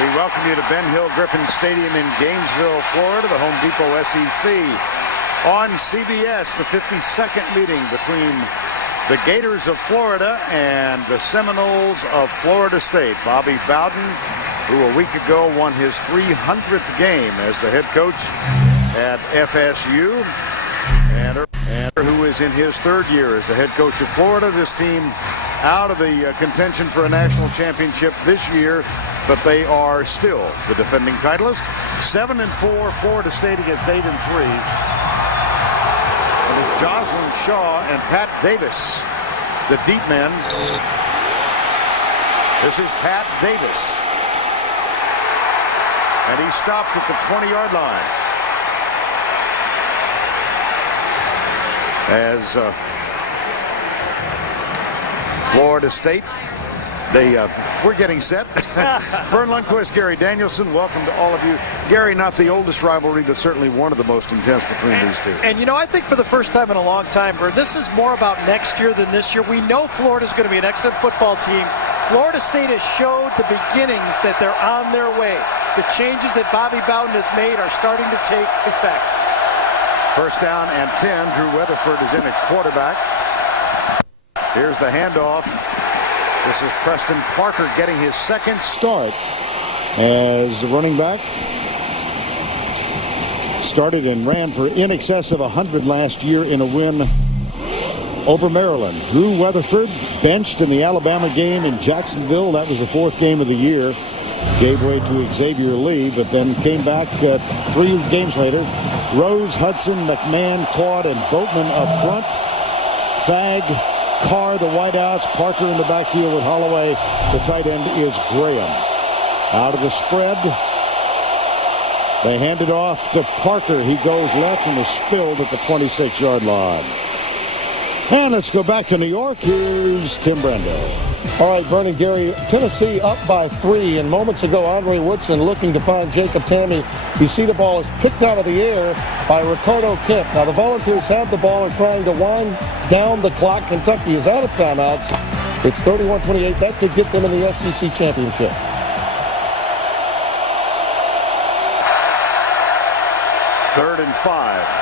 We welcome you to Ben Hill Griffin Stadium in Gainesville, Florida, the Home Depot SEC. On CBS, the 52nd meeting between the Gators of Florida and the Seminoles of Florida State. Bobby Bowden, who a week ago won his 300th game as the head coach at FSU, and who is in his third year as the head coach of Florida. This team out of the contention for a national championship this year, but they are still the defending titleist. 7-4, Florida State against 8-3. And it's Joslyn Shaw and Pat Davis, the deep men. This is Pat Davis. And he stopped at the 20-yard line. As Florida State, we're getting set. Vern Lundquist, Gary Danielson, welcome to all of you. Gary, not the oldest rivalry, but certainly one of the most intense between these two. And you know, I think for the first time in a long time, Vern, this is more about next year than this year. We know Florida's going to be an excellent football team. Florida State has showed the beginnings that they're on their way. The changes that Bobby Bowden has made are starting to take effect. First down and 10. Drew Weatherford is in at quarterback. Here's the handoff. This is Preston Parker getting his second start as running back. Started and ran for in excess of 100 last year in a win over Maryland. Drew Weatherford benched in the Alabama game in Jacksonville. That was the fourth game of the year. Gave way to Xavier Lee, but then came back 3 games later. Rose, Hudson, McMahon, Claude, and Boatman up front. Fag, Carr, the wideouts. Parker in the backfield with Holloway. The tight end is Graham. Out of the spread. They hand it off to Parker. He goes left and is spilled at the 26-yard line. And let's go back to New York. Here's Tim Brando. All right, Vern and Gary, Tennessee up by 3, and moments ago, Andre Woodson looking to find Jacob Tamme. You see the ball is picked out of the air by Ricardo Kemp. Now, the Volunteers have the ball and trying to wind down the clock. Kentucky is out of timeouts. It's 31-28. That could get them in the SEC championship. Third and 5.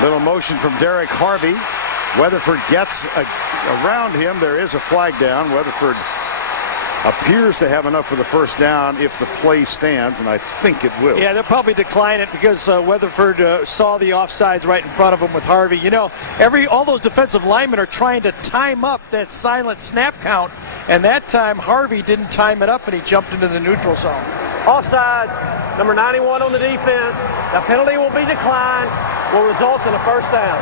Little motion from Derek Harvey. Weatherford gets around him. There is a flag down. Weatherford appears to have enough for the first down if the play stands, and I think it will. Yeah, they'll probably decline it because Weatherford saw the offsides right in front of him with Harvey. You know, all those defensive linemen are trying to time up that silent snap count, and that time Harvey didn't time it up, and he jumped into the neutral zone. Offsides, number 91 on the defense. The penalty will be declined, will result in a first down.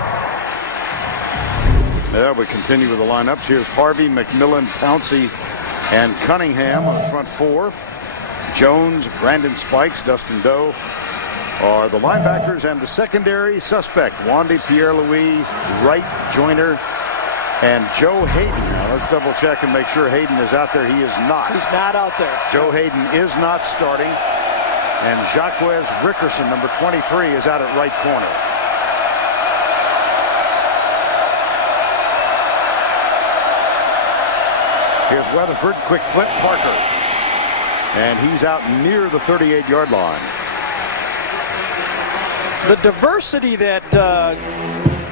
Yeah, we continue with the lineups. Here's Harvey, McMillan, Pouncey, and Cunningham on the front 4. Jones, Brandon Spikes, Dustin Doe are the linebackers, and the secondary suspect, Wandy, Pierre-Louis, Wright, Joyner, and Joe Hayden. Now let's double check and make sure Hayden is out there. He is not. He's not out there. Joe Hayden is not starting. And Jacques Rickerson, number 23, is out at right corner. Here's Weatherford, quick flip, Parker. And he's out near the 38-yard line. The diversity that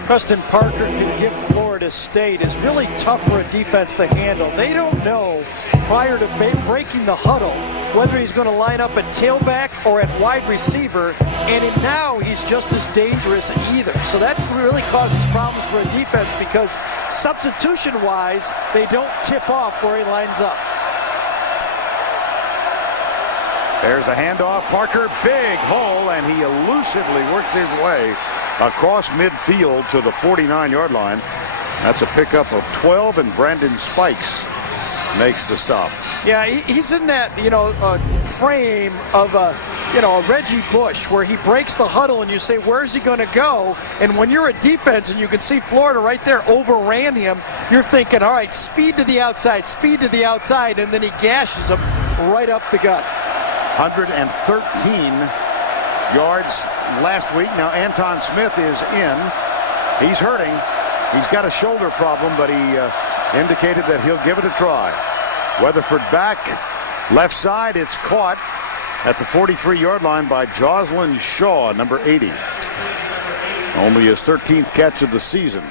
Preston Parker can give Florida State is really tough for a defense to handle. They don't know prior to breaking the huddle whether he's going to line up at tailback or at wide receiver, and now he's just as dangerous either. So that really causes problems for a defense because substitution-wise, they don't tip off where he lines up. There's the handoff. Parker, big hole, and he elusively works his way across midfield to the 49-yard line. That's a pickup of 12, and Brandon Spikes makes the stop. Yeah, he's in that, frame of a Reggie Bush where he breaks the huddle and you say, where's he going to go? And when you're a defense and you can see Florida right there overran him, you're thinking, all right, speed to the outside, and then he gashes him right up the gut. 113 yards last week. Now Anton Smith is in. He's hurting. He's got a shoulder problem, but he indicated that he'll give it a try. Weatherford back, left side. It's caught at the 43-yard line by Joslin Shaw, number 80. Only his 13th catch of the season.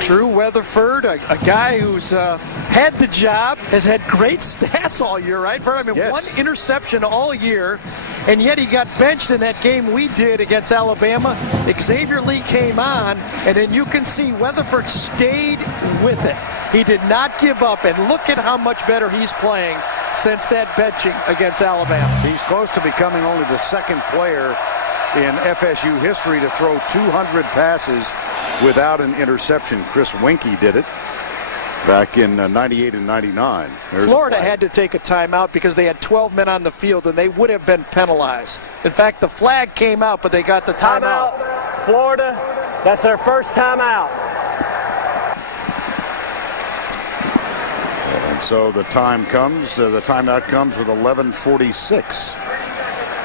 Drew Weatherford, a guy who's had the job, has had great stats all year, right, Vern? I mean, yes. 1 interception all year, and yet he got benched in that game we did against Alabama. Xavier Lee came on, and then you can see Weatherford stayed with it. He did not give up, and look at how much better he's playing since that benching against Alabama. He's close to becoming only the second player in FSU history to throw 200 passes without an interception. Chris Winkie did it back in 98 and 99. Florida had to take a timeout because they had 12 men on the field and they would have been penalized. In fact, the flag came out, but they got the timeout. Florida, that's their first timeout. And so the time comes, the timeout comes with 11:46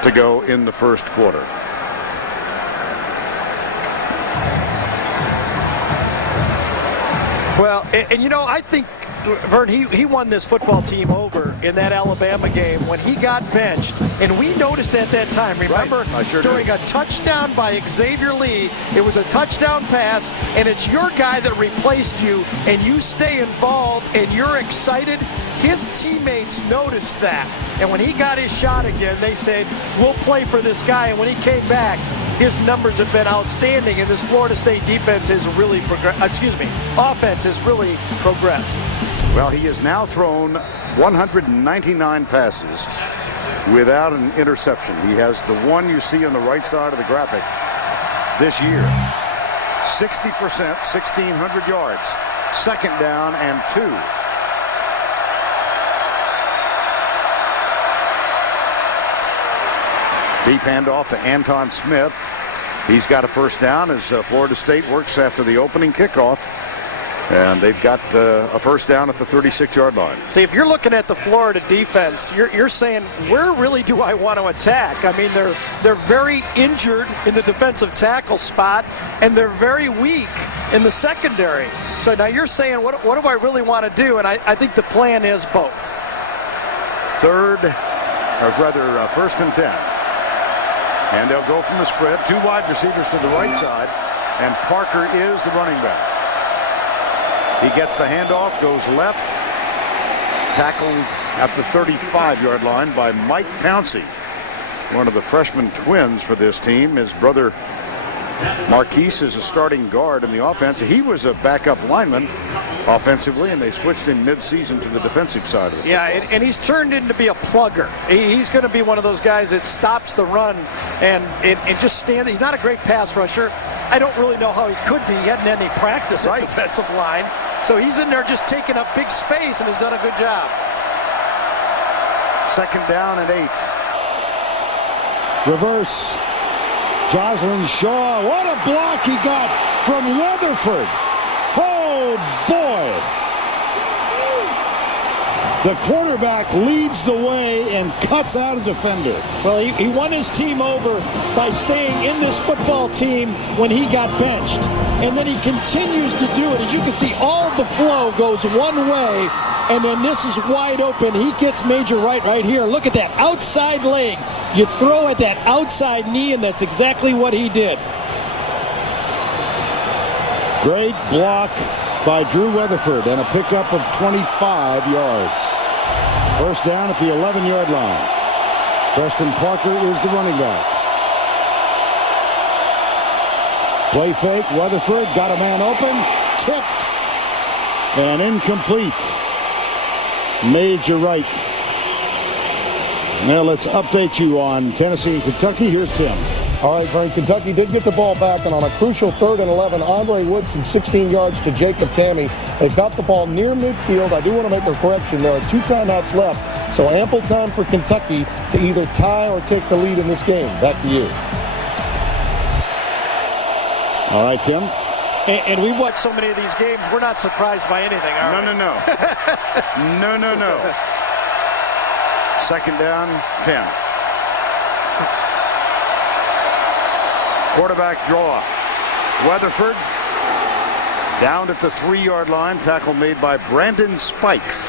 to go in the first quarter. Well, and you know, I think, Vern, he won this football team over in that Alabama game when he got benched. And we noticed at that time, remember, right. Sure during a touchdown by Xavier Lee, it was a touchdown pass, and it's your guy that replaced you, and you stay involved, and you're excited. His teammates noticed that. And when he got his shot again, they said, we'll play for this guy. And when he came back, his numbers have been outstanding, and this Florida State defense has really offense has really progressed. Well, he has now thrown 199 passes without an interception. He has the one you see on the right side of the graphic this year. 60%, 1,600 yards. Second down and 2. Deep handoff to Anton Smith. He's got a first down as Florida State works after the opening kickoff. And they've got a first down at the 36-yard line. See, if you're looking at the Florida defense, you're saying, where really do I want to attack? I mean, they're very injured in the defensive tackle spot, and they're very weak in the secondary. So now you're saying, what do I really want to do? And I think the plan is both. First and 10. And they'll go from the spread. 2 wide receivers to the right side, and Parker is the running back. He gets the handoff, goes left, tackled at the 35-yard line by Mike Pouncey, one of the freshman twins for this team. His brother Marquise is a starting guard in the offense. He was a backup lineman offensively, and they switched him mid-season to the defensive side of it. Yeah, and he's turned into be a plugger. He's going to be one of those guys that stops the run and just stands. He's not a great pass rusher. I don't really know how he could be. He hadn't had any practice at defensive line. So he's in there just taking up big space and has done a good job. Second down and 8. Reverse. Joslin Shaw. What a block he got from Weatherford. Oh, boy. The quarterback leads the way and cuts out a defender. Well, he won his team over by staying in this football team when he got benched. And then he continues to do it. As you can see, all the flow goes one way, and then this is wide open. He gets Major right here. Look at that outside leg. You throw at that outside knee, and that's exactly what he did. Great block by Drew Weatherford and a pickup of 25 yards. First down at the 11-yard line. Preston Parker is the running back. Play fake. Weatherford got a man open. Tipped. And incomplete. Major right. Now let's update you on Tennessee and Kentucky. Here's Tim. All right, Vern, Kentucky did get the ball back, and on a crucial 3rd and 11, Andre Woodson 16 yards to Jacob Tamme. They've got the ball near midfield. I do want to make a correction. There are 2 timeouts left, so ample time for Kentucky to either tie or take the lead in this game. Back to you. All right, Tim. And we watch so many of these games, we're not surprised by anything, are we? No. No. Second down, 10. Quarterback draw. Weatherford down at the 3-yard line. Tackle made by Brandon Spikes.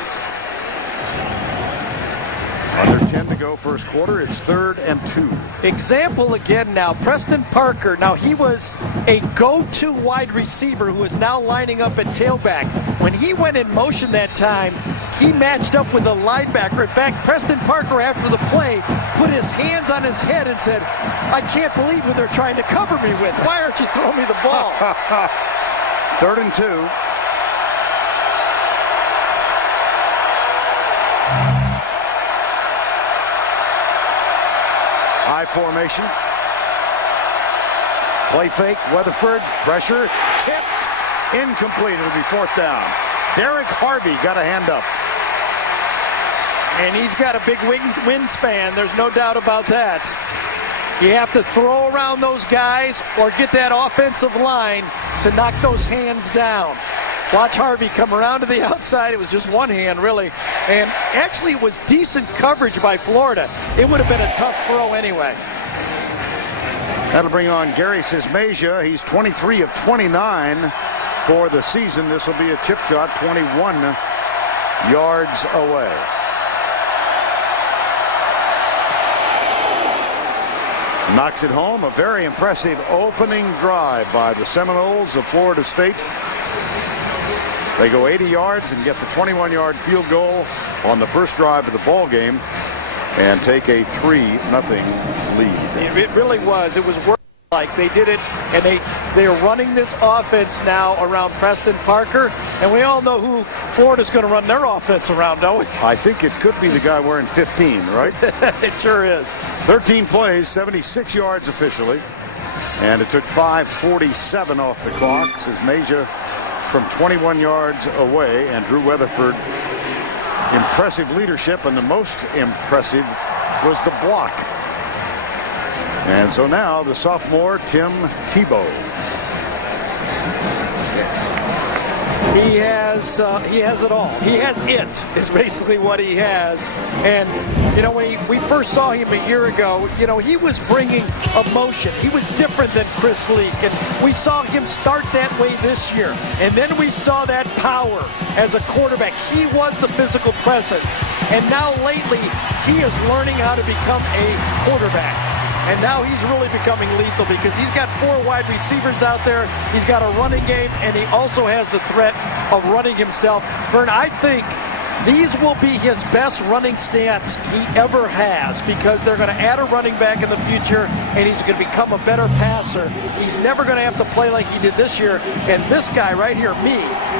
Under 10 to go first quarter. It's 3rd and 2. Example again now. Preston Parker. Now he was a go-to wide receiver who is now lining up at tailback. When he went in motion that time, he matched up with a linebacker. In fact, Preston Parker, after the play, put his hands on his head and said, "I can't believe what they're trying to cover me with. Why aren't you throwing me the ball?" 3rd and 2. High formation. Play fake. Weatherford. Pressure. Tipped. Incomplete. It'll be 4th down. Derek Harvey got a hand up. And he's got a big wingspan. There's no doubt about that. You have to throw around those guys or get that offensive line to knock those hands down. Watch Harvey come around to the outside. It was just one hand, really. And actually, it was decent coverage by Florida. It would have been a tough throw anyway. That'll bring on Gary Sismasia. He's 23 of 29 for the season. This will be a chip shot, 21 yards away. Knocks it home. A very impressive opening drive by the Seminoles of Florida State. They go 80 yards and get the 21-yard field goal on the first drive of the ball game and take a 3-0 lead. It really was. It was like they did it, and they're running this offense now around Preston Parker, and we all know who Florida's going to run their offense around, don't we? I think it could be the guy wearing 15, right? It sure is. 13 plays, 76 yards officially, and it took 5:47 off the clock. Sismasia from 21 yards away, and Drew Weatherford. Impressive leadership, and the most impressive was the block. And so now the sophomore, Tim Tebow. He has it all. He has it, is basically what he has. And, you know, when we first saw him a year ago, you know, he was bringing emotion. He was different than Chris Leak. And we saw him start that way this year. And then we saw that power as a quarterback. He was the physical presence. And now lately, he is learning how to become a quarterback. And now he's really becoming lethal because he's got 4 wide receivers out there. He's got a running game, and he also has the threat of running himself. Vern, I think these will be his best running stats he ever has because they're going to add a running back in the future, and he's going to become a better passer. He's never going to have to play like he did this year. And this guy right here, me,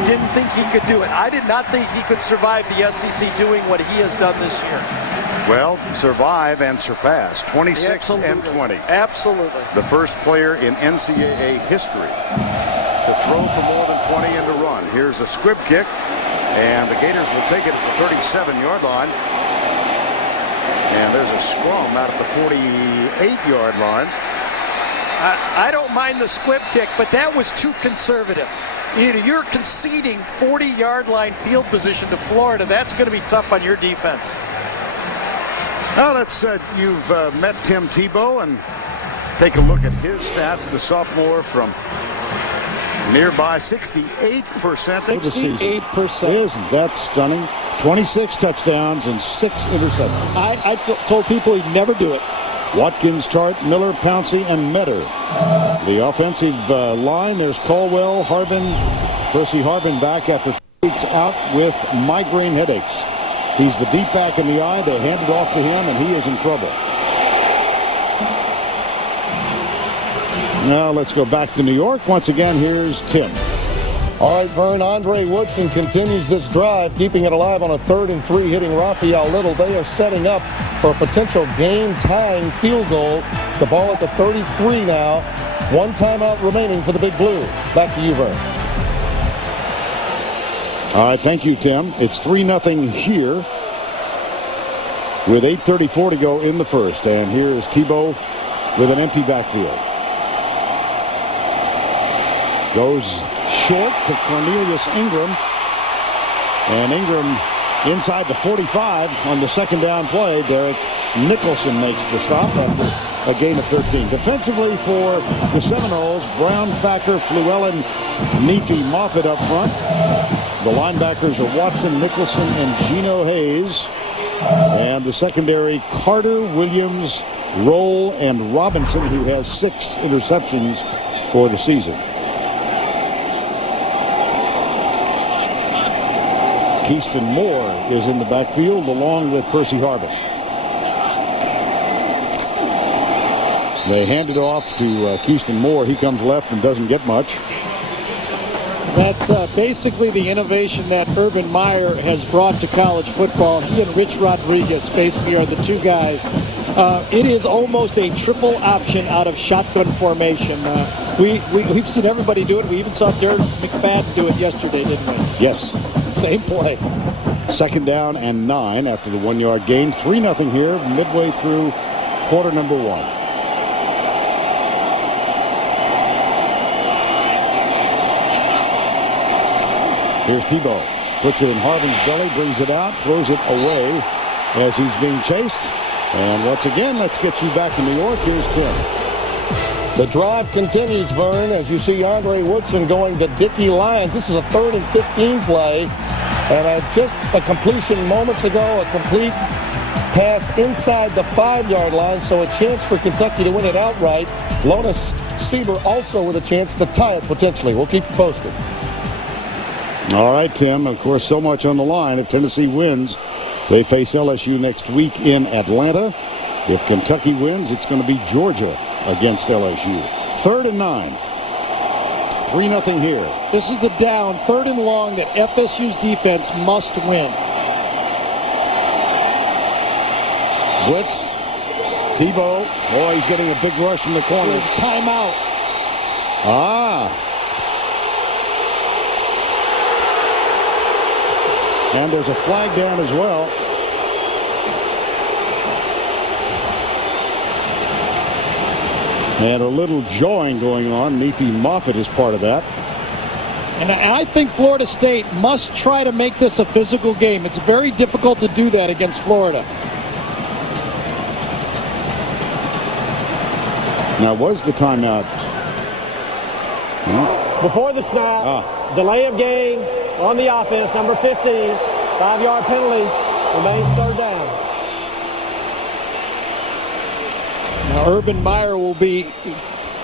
didn't think he could do it. I did not think he could survive the SEC doing what he has done this year. Well, survive and surpass. 26 and 20. Absolutely. The first player in NCAA history to throw for more than 20 and to run. Here's a squib kick, and the Gators will take it at the 37-yard line. And there's a scrum out at the 48-yard line. I don't mind the squib kick, but that was too conservative. You're conceding 40-yard line field position to Florida. That's going to be tough on your defense. Now you've met Tim Tebow, and take a look at his stats. The sophomore from nearby 68%. 68%. Isn't that stunning? 26 touchdowns and 6 interceptions. I told people he'd never do it. Watkins, Tart, Miller, Pouncey, and Metter. The offensive line, there's Caldwell, Harbin, Percy Harbin back after 2 weeks out with migraine headaches. He's the deep back in the eye. They hand it off to him, and he is in trouble. Now let's go back to New York. Once again, here's Tim. All right, Vern, Andre Woodson continues this drive, keeping it alive on a 3rd and 3, hitting Raphael Little. They are setting up for a potential game-tying field goal. The ball at the 33 now. 1 timeout remaining for the Big Blue. Back to you, Vern. All right, thank you, Tim. It's 3-0 here with 8:34 to go in the first. And here is Tebow with an empty backfield. Goes short to Cornelius Ingram. And Ingram Inside the 45 on the second down play, Derek Nicholson makes the stop after a gain of 13. Defensively for the Seminoles, Brown, Thacker, Fluellen, Neefe, Moffitt up front. The linebackers are Watson, Nicholson, and Gino Hayes. And the secondary, Carter, Williams, Roll, and Robinson, who has 6 interceptions for the season. Keyston Moore is in the backfield along with Percy Harvin. They hand it off to Keyston Moore. He comes left and doesn't get much. That's basically the innovation that Urban Meyer has brought to college football. He and Rich Rodriguez basically are the two guys. It is almost a triple option out of shotgun formation. We've seen everybody do it. We even saw Derek McFadden do it yesterday, didn't we? Yes. Same play. Second down and 9 after the 1-yard gain. 3-0 here midway through quarter number 1. Here's Tebow. Puts it in Harvin's belly, brings it out, throws it away as he's being chased. And once again, let's get you back to New York. Here's Tim. The drive continues, Vern, as you see Andre Woodson going to Dickey Lyons. This is a 3rd and 15 play. And just a completion moments ago, a complete pass inside the 5-yard line, so a chance for Kentucky to win it outright. Lonas Sieber also with a chance to tie it potentially. We'll keep you posted. All right, Tim. Of course, so much on the line. If Tennessee wins, they face LSU next week in Atlanta. If Kentucky wins, it's going to be Georgia against LSU. 3rd and 9. 3-0 here. This is the down, 3rd and long that FSU's defense must win. Blitz. Tebow. Boy, he's getting a big rush from the corner. Timeout. And there's a flag down as well. And a little jawing going on. Neefe Moffitt is part of that. And I think Florida State must try to make this a physical game. It's very difficult to do that against Florida. Now, was the timeout? Before the snap, delay of game on the offense, number 15, 5-yard penalty, remains 3rd down. Now, Urban Meyer will be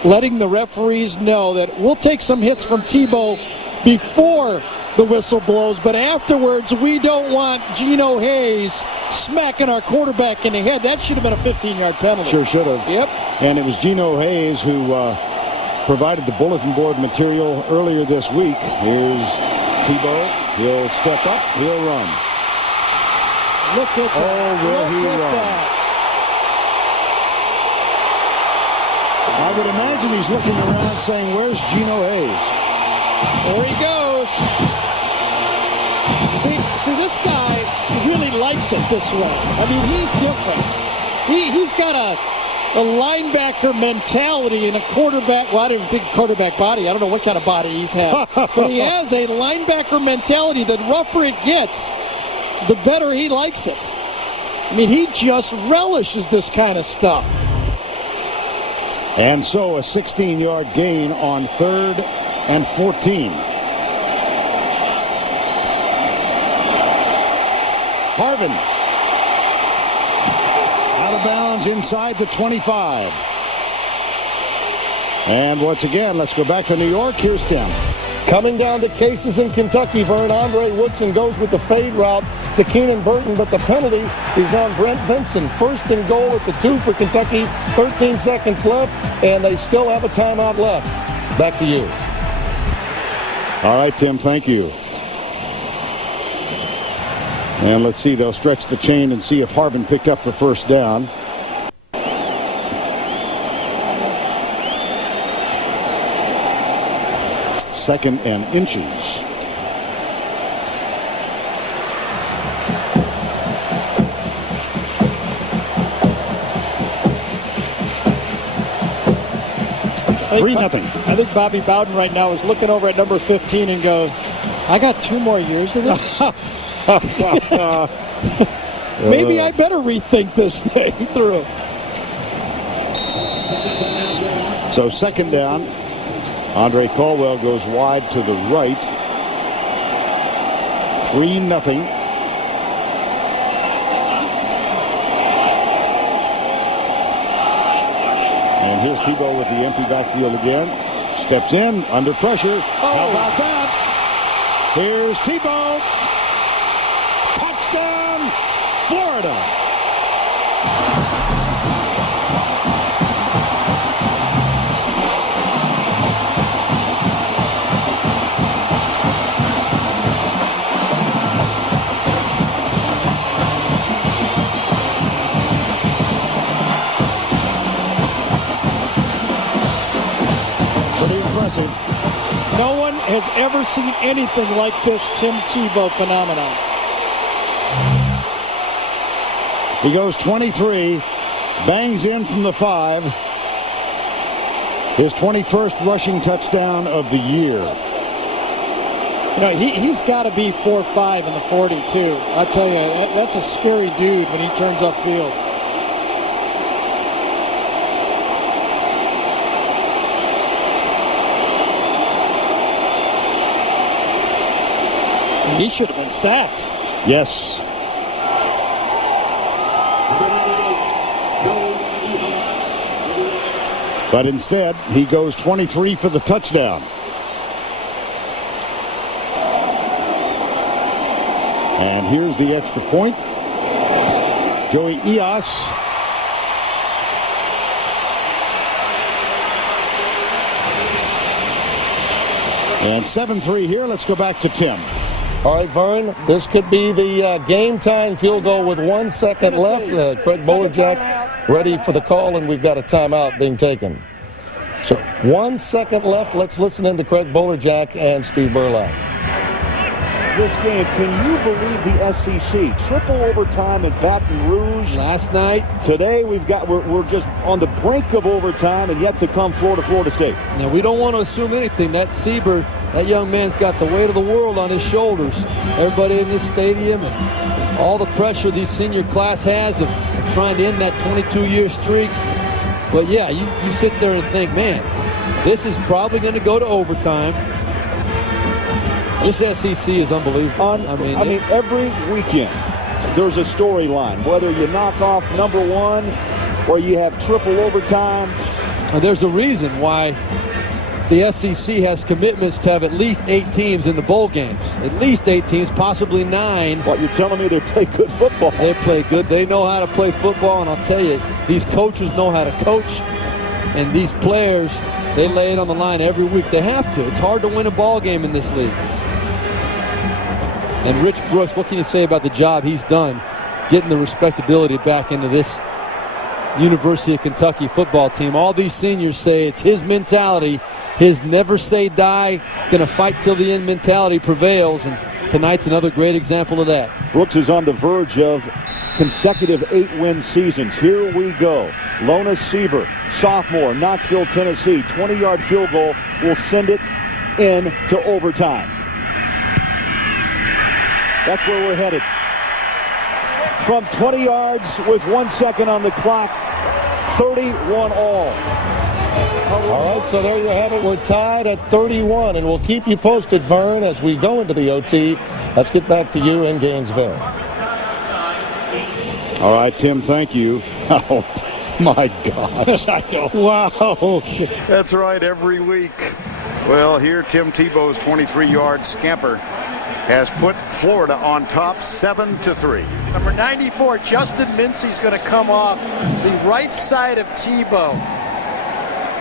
letting the referees know that we'll take some hits from Tebow before the whistle blows, but afterwards we don't want Gino Hayes smacking our quarterback in the head. That should have been a 15-yard penalty. Sure should have. Yep. And it was Gino Hayes who provided the bulletin board material earlier this week. Here's Tebow. He'll step up. He'll run. Look at that. Oh, will he run? I would imagine he's looking around saying, where's Gino Hayes? There he goes. See, this guy really likes it this way. I mean, he's different. He's got a linebacker mentality and a quarterback. Well, I didn't think quarterback body. I don't know what kind of body he's had. But he has a linebacker mentality. The rougher it gets, the better he likes it. I mean, he just relishes this kind of stuff. And so a 16-yard gain on 3rd and 14. Harvin. Out of bounds inside the 25. And once again, let's go back to New York. Here's Tim. Coming down to cases in Kentucky, Vern, Andre Woodson goes with the fade route to Keenan Burton, but the penalty is on Brent Benson. 1st and goal at the 2 for Kentucky. 13 seconds left, and they still have a timeout left. Back to you. All right, Tim, thank you. And let's see, they'll stretch the chain and see if Harvin picked up the 1st down. Second and inches. I think Bobby Bowden right now is looking over at number 15 and goes, I got 2 more years of this? Maybe I better rethink this thing through. So second down. Andre Caldwell goes wide to the right. 3-0. And here's Tebow with the empty backfield again. Steps in, under pressure. How about that? Here's Tebow. Touchdown, Florida. No one has ever seen anything like this Tim Tebow phenomenon. He goes 23, bangs in from the 5. His 21st rushing touchdown of the year. You know, he's got to be 4.5 in the 42. I tell you, that's a scary dude when he turns upfield. He should have been sacked. Yes. But instead, he goes 23 for the touchdown. And here's the extra point. Joey Eos. And 7-3 here. Let's go back to Tim. All right, Vern, this could be the game-time field goal with 1 second left. Craig Bolerjack ready for the call, and we've got a timeout being taken. So 1 second left. Let's listen in to Craig Bolerjack and Steve Burlack. This game, can you believe the SEC? Triple overtime in Baton Rouge last night. Today we're just on the brink of overtime, and yet to come Florida State. Now we don't want to assume anything. That Sieber, that young man's got the weight of the world on his shoulders. Everybody in this stadium and all the pressure this senior class has of trying to end that 22-year streak. But yeah, you sit there and think, man, this is probably going to go to overtime. This SEC is unbelievable. I mean, every weekend there's a storyline. Whether you knock off number one or you have triple overtime. And there's a reason why the SEC has commitments to have at least 8 teams in the bowl games. At least 8 teams, possibly 9. What, you're telling me they play good football? They play good. They know how to play football, and I'll tell you, these coaches know how to coach, and these players, they lay it on the line every week. They have to. It's hard to win a ball game in this league. And Rich Brooks, what can you say about the job he's done getting the respectability back into this University of Kentucky football team? All these seniors say it's his mentality, his never say die, gonna fight till the end mentality prevails, and tonight's another great example of that. Brooks is on the verge of consecutive 8-win seasons. Here we go. Lona Sieber, sophomore, Knoxville, Tennessee, 20-yard field goal will send it in to overtime. That's where we're headed. From 20 yards with 1 second on the clock, 31 all. All right, so there you have it. We're tied at 31, and we'll keep you posted, Vern, as we go into the OT. Let's get back to you in Gainesville. All right, Tim, thank you. Oh, my gosh. Wow. That's right, every week. Well, here Tim Tebow's 23-yard scamper has put Florida on top 7-3. Number 94, Justin Mincy's going to come off the right side of Tebow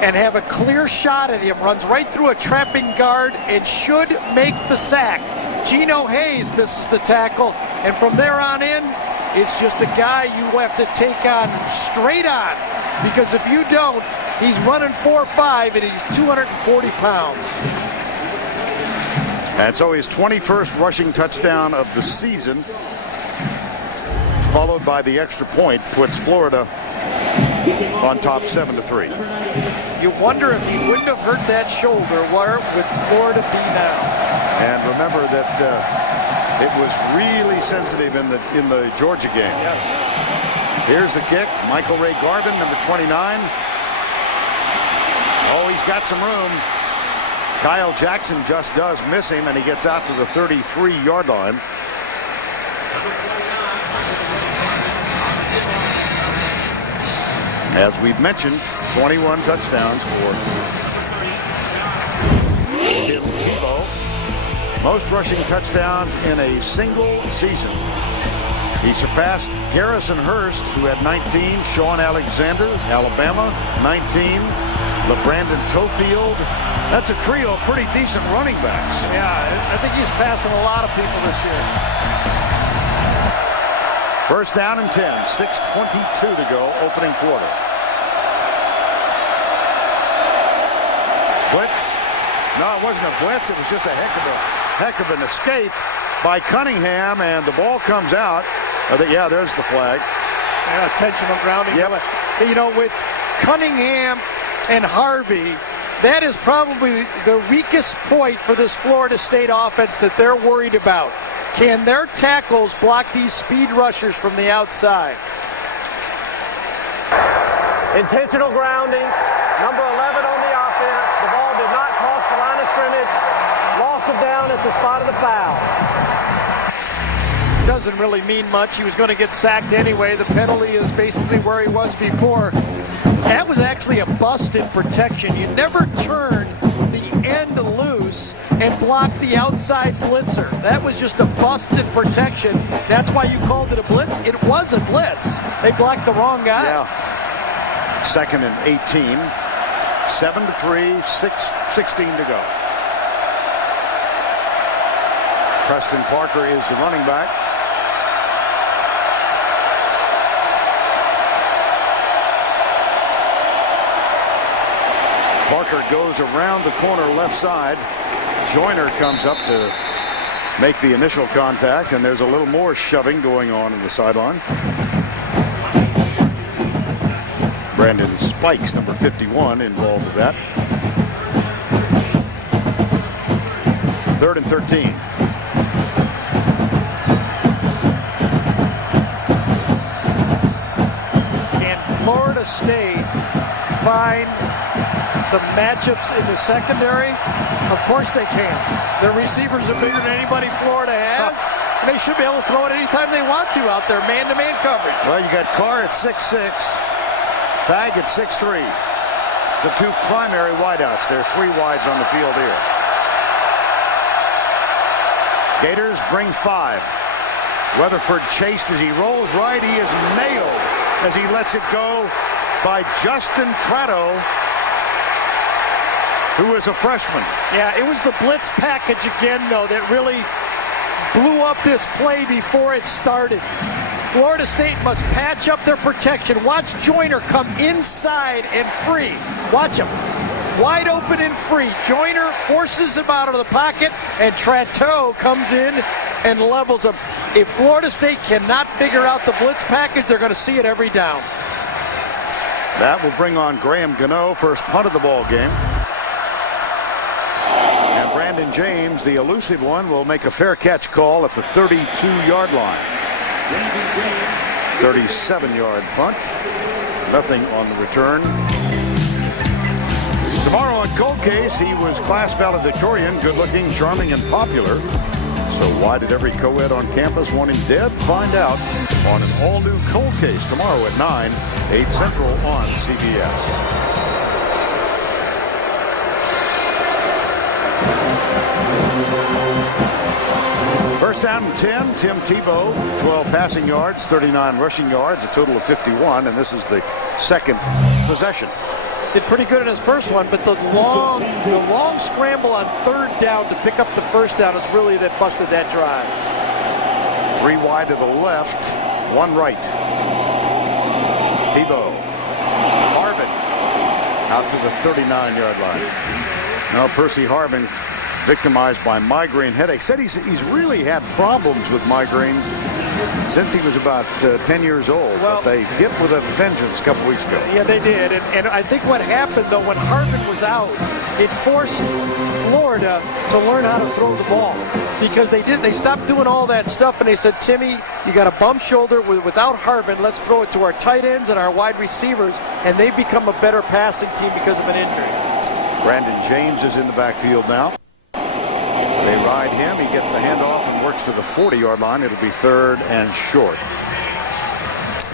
and have a clear shot at him. Runs right through a trapping guard and should make the sack. Geno Hayes misses the tackle, and from there on in, it's just a guy you have to take on straight on, because if you don't, he's running 4.5 and he's 240 pounds. And so his 21st rushing touchdown of the season, followed by the extra point, puts Florida on top 7-3. You wonder if he wouldn't have hurt that shoulder, where would Florida be now? And remember that It was really sensitive in the Georgia game. Yes. Here's the kick. Michael Ray Garvin, number 29. Oh, he's got some room. Kyle Jackson just does miss him, and he gets out to the 33-yard line. As we've mentioned, 21 touchdowns for Tim Tebow. Most rushing touchdowns in a single season. He surpassed Garrison Hurst, who had 19. Sean Alexander, Alabama, 19. LeBrandon Tofield. That's a trio of pretty decent running backs. Yeah, I think he's passing a lot of people this year. First down and 10. 6:22 to go, opening quarter. Blitz. No, it wasn't a blitz. It was just a heck of an escape by Cunningham, and the ball comes out. Yeah, there's the flag. Yeah, intentional grounding. Yep. You know, with Cunningham and Harvey, that is probably the weakest point for this Florida State offense that they're worried about. Can their tackles block these speed rushers from the outside? Intentional grounding. Number 11 on the offense. The ball did not cross the line of scrimmage. Loss of down at the spot of the foul. Doesn't really mean much. He was going to get sacked anyway. The penalty is basically where he was before. That was actually a busted protection. You never turn the end loose and block the outside blitzer. That was just a busted protection. That's why you called it a blitz. It was a blitz. They blocked the wrong guy. Yeah. Second and 18. 7-3, 6:16 to go. Preston Parker is the running back. Parker goes around the corner left side. Joyner comes up to make the initial contact, and there's a little more shoving going on in the sideline. Brandon Spikes, number 51, involved with that. 3rd and 13. Can Florida State find some matchups in the secondary? Of course they can. Their receivers are bigger than anybody Florida has, and they should be able to throw it anytime they want to out there, man-to-man coverage. Well, you got Carr at 6'6", Fag at 6'3". The two primary wideouts. There are 3 wides on the field here. Gators bring 5. Weatherford chased as he rolls right. He is nailed as he lets it go by Justin Tratto, who is a freshman. Yeah, it was the blitz package again, though, that really blew up this play before it started. Florida State must patch up their protection. Watch Joyner come inside and free. Watch him. Wide open and free. Joyner forces him out of the pocket, and Tratto comes in and levels him. If Florida State cannot figure out the blitz package, they're going to see it every down. That will bring on Graham Gano, first punt of the ball game. And Brandon James, the elusive one, will make a fair catch call at the 32-yard line. 37-yard punt. Nothing on the return. Tomorrow on Cold Case, he was class valedictorian, good-looking, charming, and popular. So why did every co-ed on campus want him dead? Find out on an all-new Cold Case tomorrow at 9, 8 Central on CBS. First down and 10, Tim Tebow, 12 passing yards, 39 rushing yards, a total of 51, and this is the second possession. Did pretty good in his first one, but the long scramble on 3rd down to pick up the first down is really that busted that drive. 3 wide to the left, 1 right. Tebow, Harvin out to the 39-yard line. Now Percy Harvin victimized by migraine headaches. Said he's really had problems with migraines since he was about 10 years old. Well, but they hit with a vengeance a couple weeks ago. Yeah, they did. And I think what happened, though, when Harvin was out, it forced Florida to learn how to throw the ball. Because they stopped doing all that stuff, and they said, Timmy, you got a bum shoulder without Harvin. Let's throw it to our tight ends and our wide receivers, and they've become a better passing team because of an injury. Brandon James is in the backfield now. They ride him. He gets the handoff and works to the 40-yard line. It'll be 3rd and short.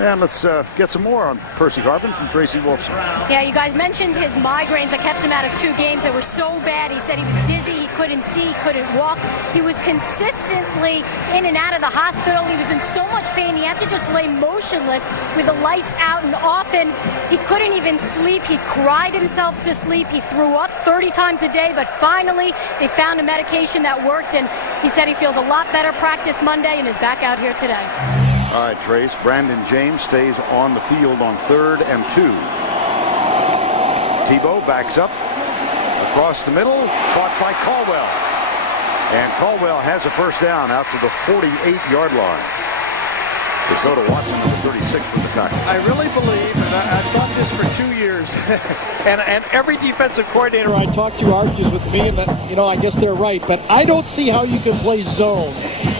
And let's get some more on Percy Harvin from Tracy Wolfson. Yeah, you guys mentioned his migraines that kept him out of 2 games that were so bad. He said he was dizzy, he couldn't see, he couldn't walk. He was consistently in and out of the hospital. He was in so much pain, he had to just lay motionless with the lights out, and often he couldn't even sleep. He cried himself to sleep. He threw up 30 times a day, but finally they found a medication that worked, and he said he feels a lot better. Practice Monday and is back out here today. All right, Trace. Brandon James stays on the field on 3rd and 2. Tebow backs up across the middle, caught by Caldwell. And Caldwell has a first down out to the 48-yard line. Dakota Watson, number 36, for the tackle. I really believe, and I've done this for 2 years, and every defensive coordinator I talk to argues with me, and I guess they're right, but I don't see how you can play zone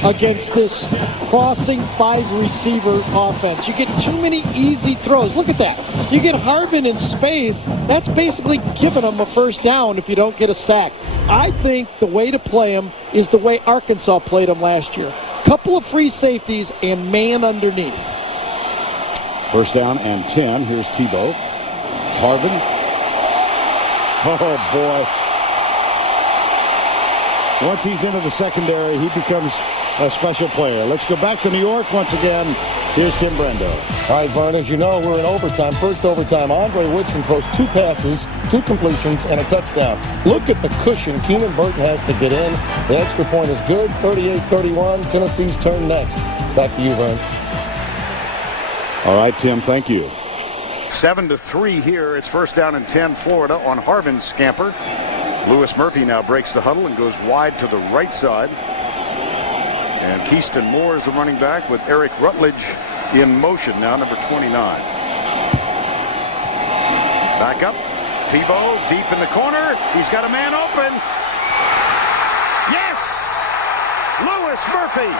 against this crossing 5-receiver offense. You get too many easy throws. Look at that. You get Harvin in space, that's basically giving him a first down if you don't get a sack. I think the way to play him is the way Arkansas played him last year. Couple of free safeties and man underneath. First down and 10. Here's Tebow. Harvin. Oh, boy. Once he's into the secondary, he becomes a special player. Let's go back to New York once again. Here's Tim Brando. All right, Vern, as you know, we're in overtime. First overtime, Andre Woodson throws 2 passes, 2 completions, and a touchdown. Look at the cushion Keenan Burton has to get in. The extra point is good. 38-31. Tennessee's turn next. Back to you, Vern. All right, Tim, thank you. 7-3 here. It's first down and 10, Florida on Harvin's scamper. Lewis Murphy now breaks the huddle and goes wide to the right side. And Keyston Moore is the running back with Eric Rutledge in motion now, number 29. Back up. Tebow deep in the corner. He's got a man open. Yes! Lewis Murphy.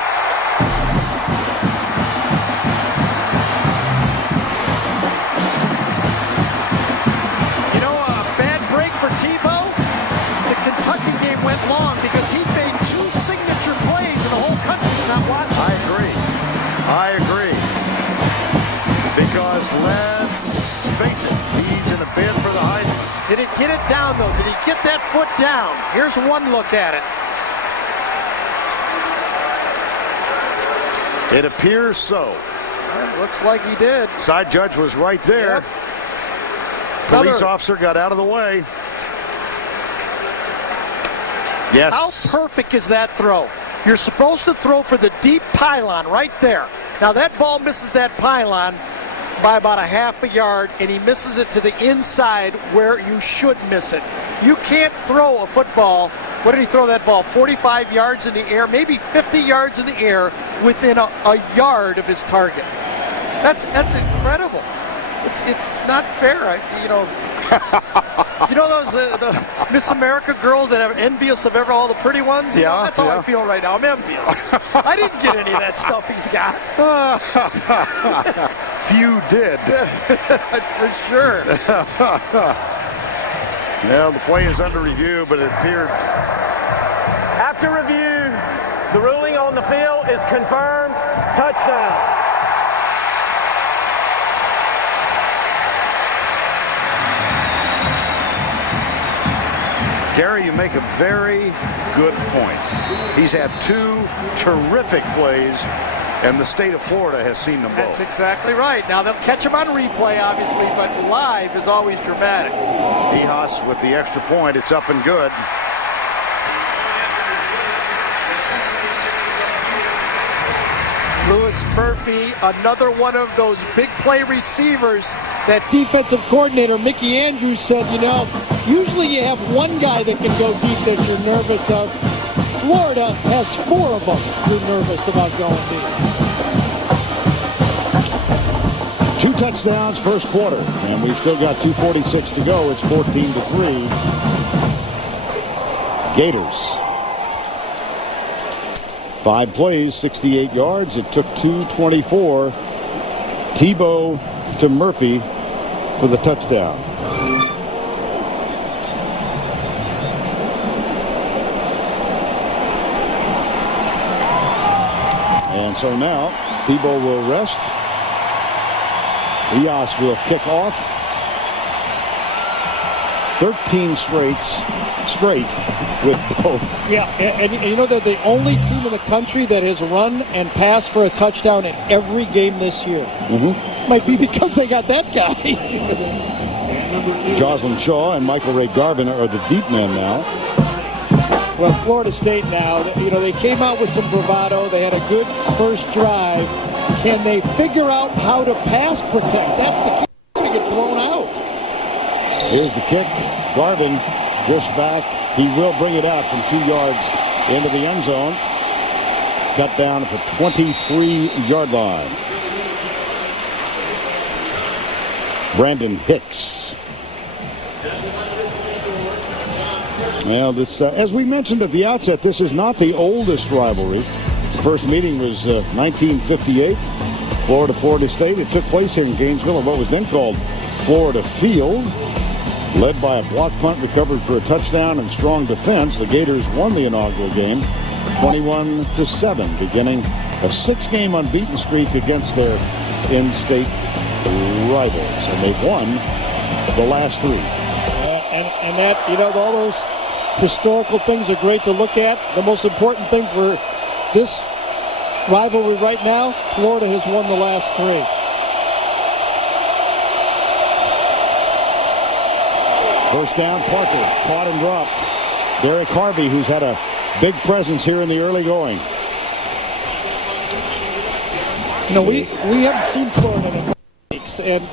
A bad break for Tebow. The Kentucky game went long because he made 2 signature plays and the whole country's not watching. I agree. Because let's face it, he's in a bid for the Heisman. Did it get it down, though? Did he get that foot down? Here's one look at it. It appears so. It looks like he did. Side judge was right there. Yep. Police officer got out of the way. Yes. How perfect is that throw? You're supposed to throw for the deep pylon right there. Now that ball misses that pylon by about a half a yard, and he misses it to the inside where you should miss it. You can't throw a football. What did he throw that ball? 45 yards in the air, maybe 50 yards in the air within a yard of his target. That's incredible. It's not fair. You know those the Miss America girls that are envious of all the pretty ones? Yeah. That's how I feel right now. I'm envious. I didn't get any of that stuff he's got. Few did. For sure. Well, the play is under review, but it appears. After review, the ruling on the field is confirmed. Touchdown. Gary, you make a very good point. He's had 2 terrific plays, and the state of Florida has seen them both. That's exactly right. Now, they'll catch him on replay, obviously, but live is always dramatic. Ehas with the extra point. It's up and good. Lewis Myles Murphy, another one of those big play receivers that defensive coordinator Mickey Andrews said, usually you have one guy that can go deep that you're nervous of. Florida has 4 of them you're nervous about going deep. 2 touchdowns first quarter, and we've still got 2:46 to go. It's 14-3. Gators. 5 plays, 68 yards. It took 2:24. Tebow to Murphy for the touchdown. And so now Tebow will rest. Eos will kick off. 13 straight with both. Yeah, and they're the only team in the country that has run and passed for a touchdown in every game this year. Might be because they got that guy. Joslyn Shaw and Michael Ray Garvin are the deep men now. Well, Florida State now, they came out with some bravado. They had a good first drive. Can they figure out how to pass protect? That's the key to get blown out. Here's the kick. Garvin drifts back. He will bring it out from 2 yards into the end zone. Cut down at the 23-yard line. Brandon Hicks. Well, this, as we mentioned at the outset, this is not the oldest rivalry. The first meeting was 1958, Florida State. It took place here in Gainesville at what was then called Florida Field. Led by a block punt recovered for a touchdown and strong defense, the Gators won the inaugural game 21-7, beginning a 6-game unbeaten streak against their in-state rivals. And they've won the last 3. And that, all those historical things are great to look at. The most important thing for this rivalry right now, Florida has won the last 3. First down, Parker caught and dropped. Derek Harvey, who's had a big presence here in the early going. We haven't seen Florida in weeks, and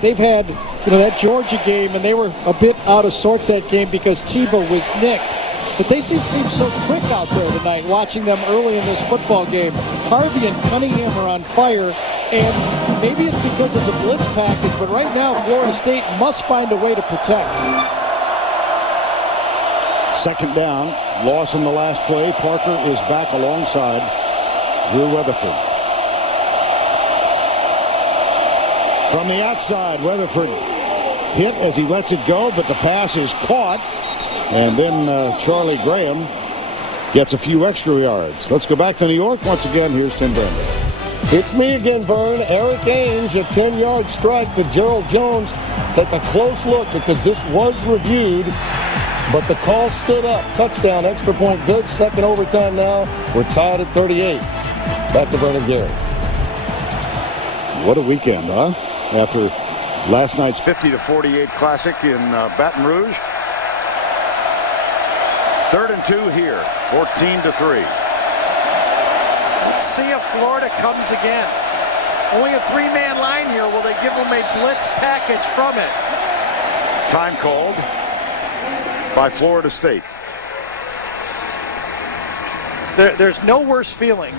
they've had that Georgia game, and they were a bit out of sorts that game because Tebow was nicked. But they seem so quick out there tonight. Watching them early in this football game, Harvey and Cunningham are on fire. And maybe it's because of the blitz package, but right now Florida State must find a way to protect. Second down, loss in the last play. Parker is back alongside Drew Weatherford. From the outside, Weatherford hit as he lets it go, but the pass is caught. And then Charlie Graham gets a few extra yards. Let's go back to New York. Once again, here's Tim Brandon. It's me again, Vern. Eric Ames, a 10-yard strike to Gerald Jones. Take a close look because this was reviewed, but the call stood up. Touchdown, extra point good. Second overtime now. We're tied at 38. Back to Vernon Gary. What a weekend, huh? After last night's 50-48 classic in Baton Rouge. 3rd and 2 here. 14-3. Let's see if Florida comes again. Only a 3-man line here. Will they give them a blitz package from it? Time called by Florida State. There's no worse feeling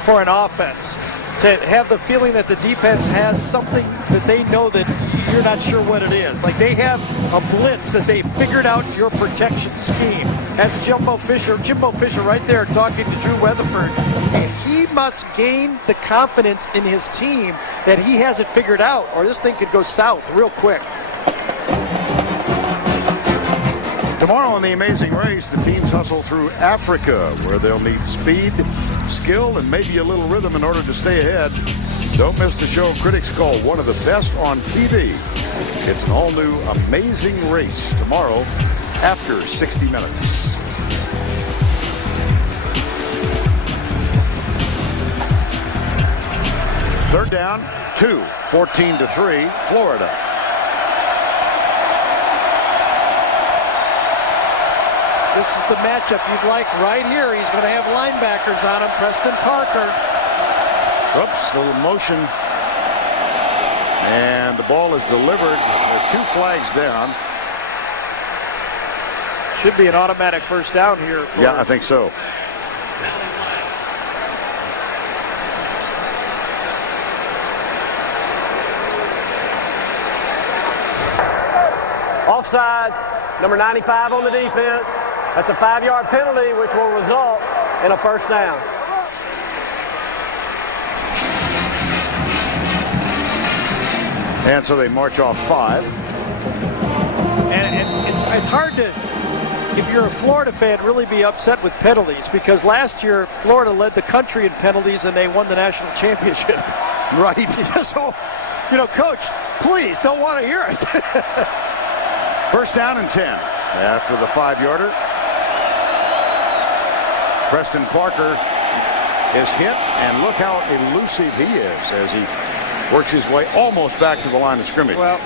for an offense to have the feeling that the defense has something that they know that you're not sure what it is. Like they have a blitz that they figured out your protection scheme. That's Jimbo Fisher right there talking to Drew Weatherford. And he must gain the confidence in his team that he has it figured out, or this thing could go south real quick. Tomorrow in the Amazing Race, the teams hustle through Africa, where they'll need speed, skill, and maybe a little rhythm in order to stay ahead. Don't miss the show critics call one of the best on TV. It's an all-new Amazing Race tomorrow after 60 minutes. Third down, 2, 14-3, Florida. This is the matchup you'd like right here. He's going to have linebackers on him. Preston Parker. Oops, little motion. And the ball is delivered. There are 2 flags down. Should be an automatic first down here. Yeah, I think so. Offsides, number 95 on the defense. That's a 5-yard penalty, which will result in a first down. And so they march off 5. And it's hard to, if you're a Florida fan, really be upset with penalties, because last year Florida led the country in penalties and they won the national championship. Right. So, Coach, please don't want to hear it. First down and 10 after the 5-yarder. Preston Parker is hit, and look how elusive he is as he works his way almost back to the line of scrimmage. Well,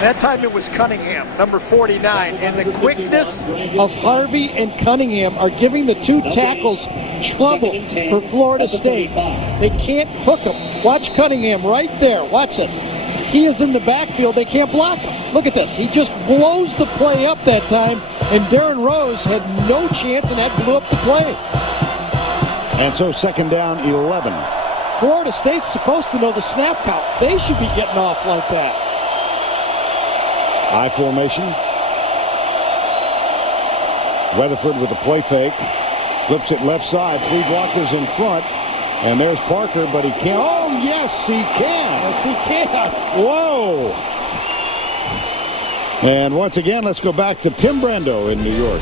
that time it was Cunningham, number 49, and the quickness of Harvey and Cunningham are giving the 2 tackles trouble for Florida State. They can't hook him. Watch Cunningham right there. Watch this. He is in the backfield. They can't block him. Look at this. He just blows the play up that time, and Darren Rose had no chance, and that blew up the play. And so second down, 11. Florida State's supposed to know the snap count. They should be getting off like that. I formation. Weatherford with the play fake. Flips it left side. 3 blockers in front. And there's Parker, but he can't. Oh, yes, he can. Yes, he can. Whoa. And once again, let's go back to Tim Brando in New York.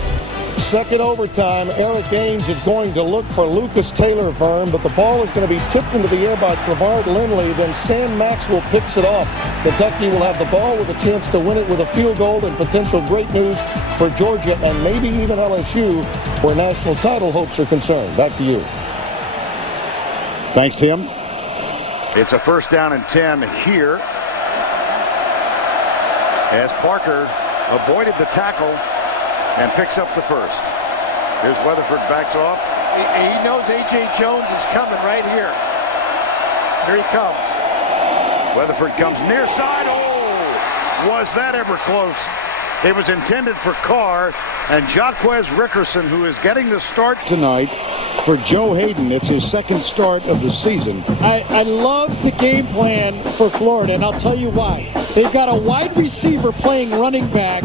Second overtime, Eric Ames is going to look for Lucas Taylor, Vern, but the ball is going to be tipped into the air by Trevard Lindley. Then Sam Maxwell picks it off. Kentucky will have the ball with a chance to win it with a field goal, and potential great news for Georgia and maybe even LSU, where national title hopes are concerned. Back to you. Thanks, Tim. It's a first down and 10 here as Parker avoided the tackle and picks up the first. Here's Weatherford, backs off. He knows A.J. Jones is coming right here. Here he comes. Weatherford comes near side. Oh, was that ever close? It was intended for Carr, and Jaquez Rickerson, who is getting the start tonight for Joe Hayden. It's his second start of the season. I love the game plan for Florida, and I'll tell you why. They've got a wide receiver playing running back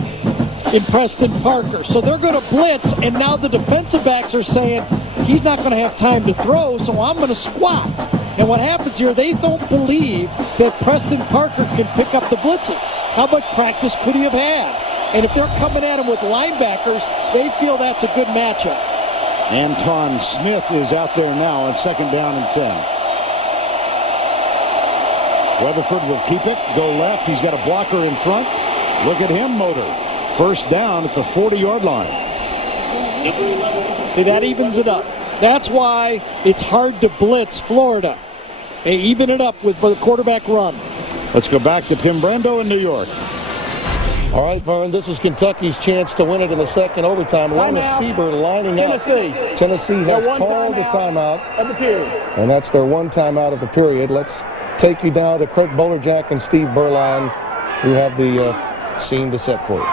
in Preston Parker. So they're going to blitz, and now the defensive backs are saying he's not going to have time to throw, so I'm going to squat. And what happens here, they don't believe that Preston Parker can pick up the blitzes. How much practice could he have had? And if they're coming at him with linebackers, they feel that's a good matchup. Anton Smith is out there now on second down and 10. Weatherford will keep it, go left. He's got a blocker in front. Look at him motor. First down at the 40-yard line. See, that evens it up. That's why it's hard to blitz Florida. They even it up with the quarterback run. Let's go back to Tim Brando in New York. All right, Vern, this is Kentucky's chance to win it in the second overtime. Lana Sieber lining up. Tennessee has called a timeout of the period. And that's their one timeout of the period. Let's take you now to Kirk Bolerjack and Steve Berline, who have the scene to set for you.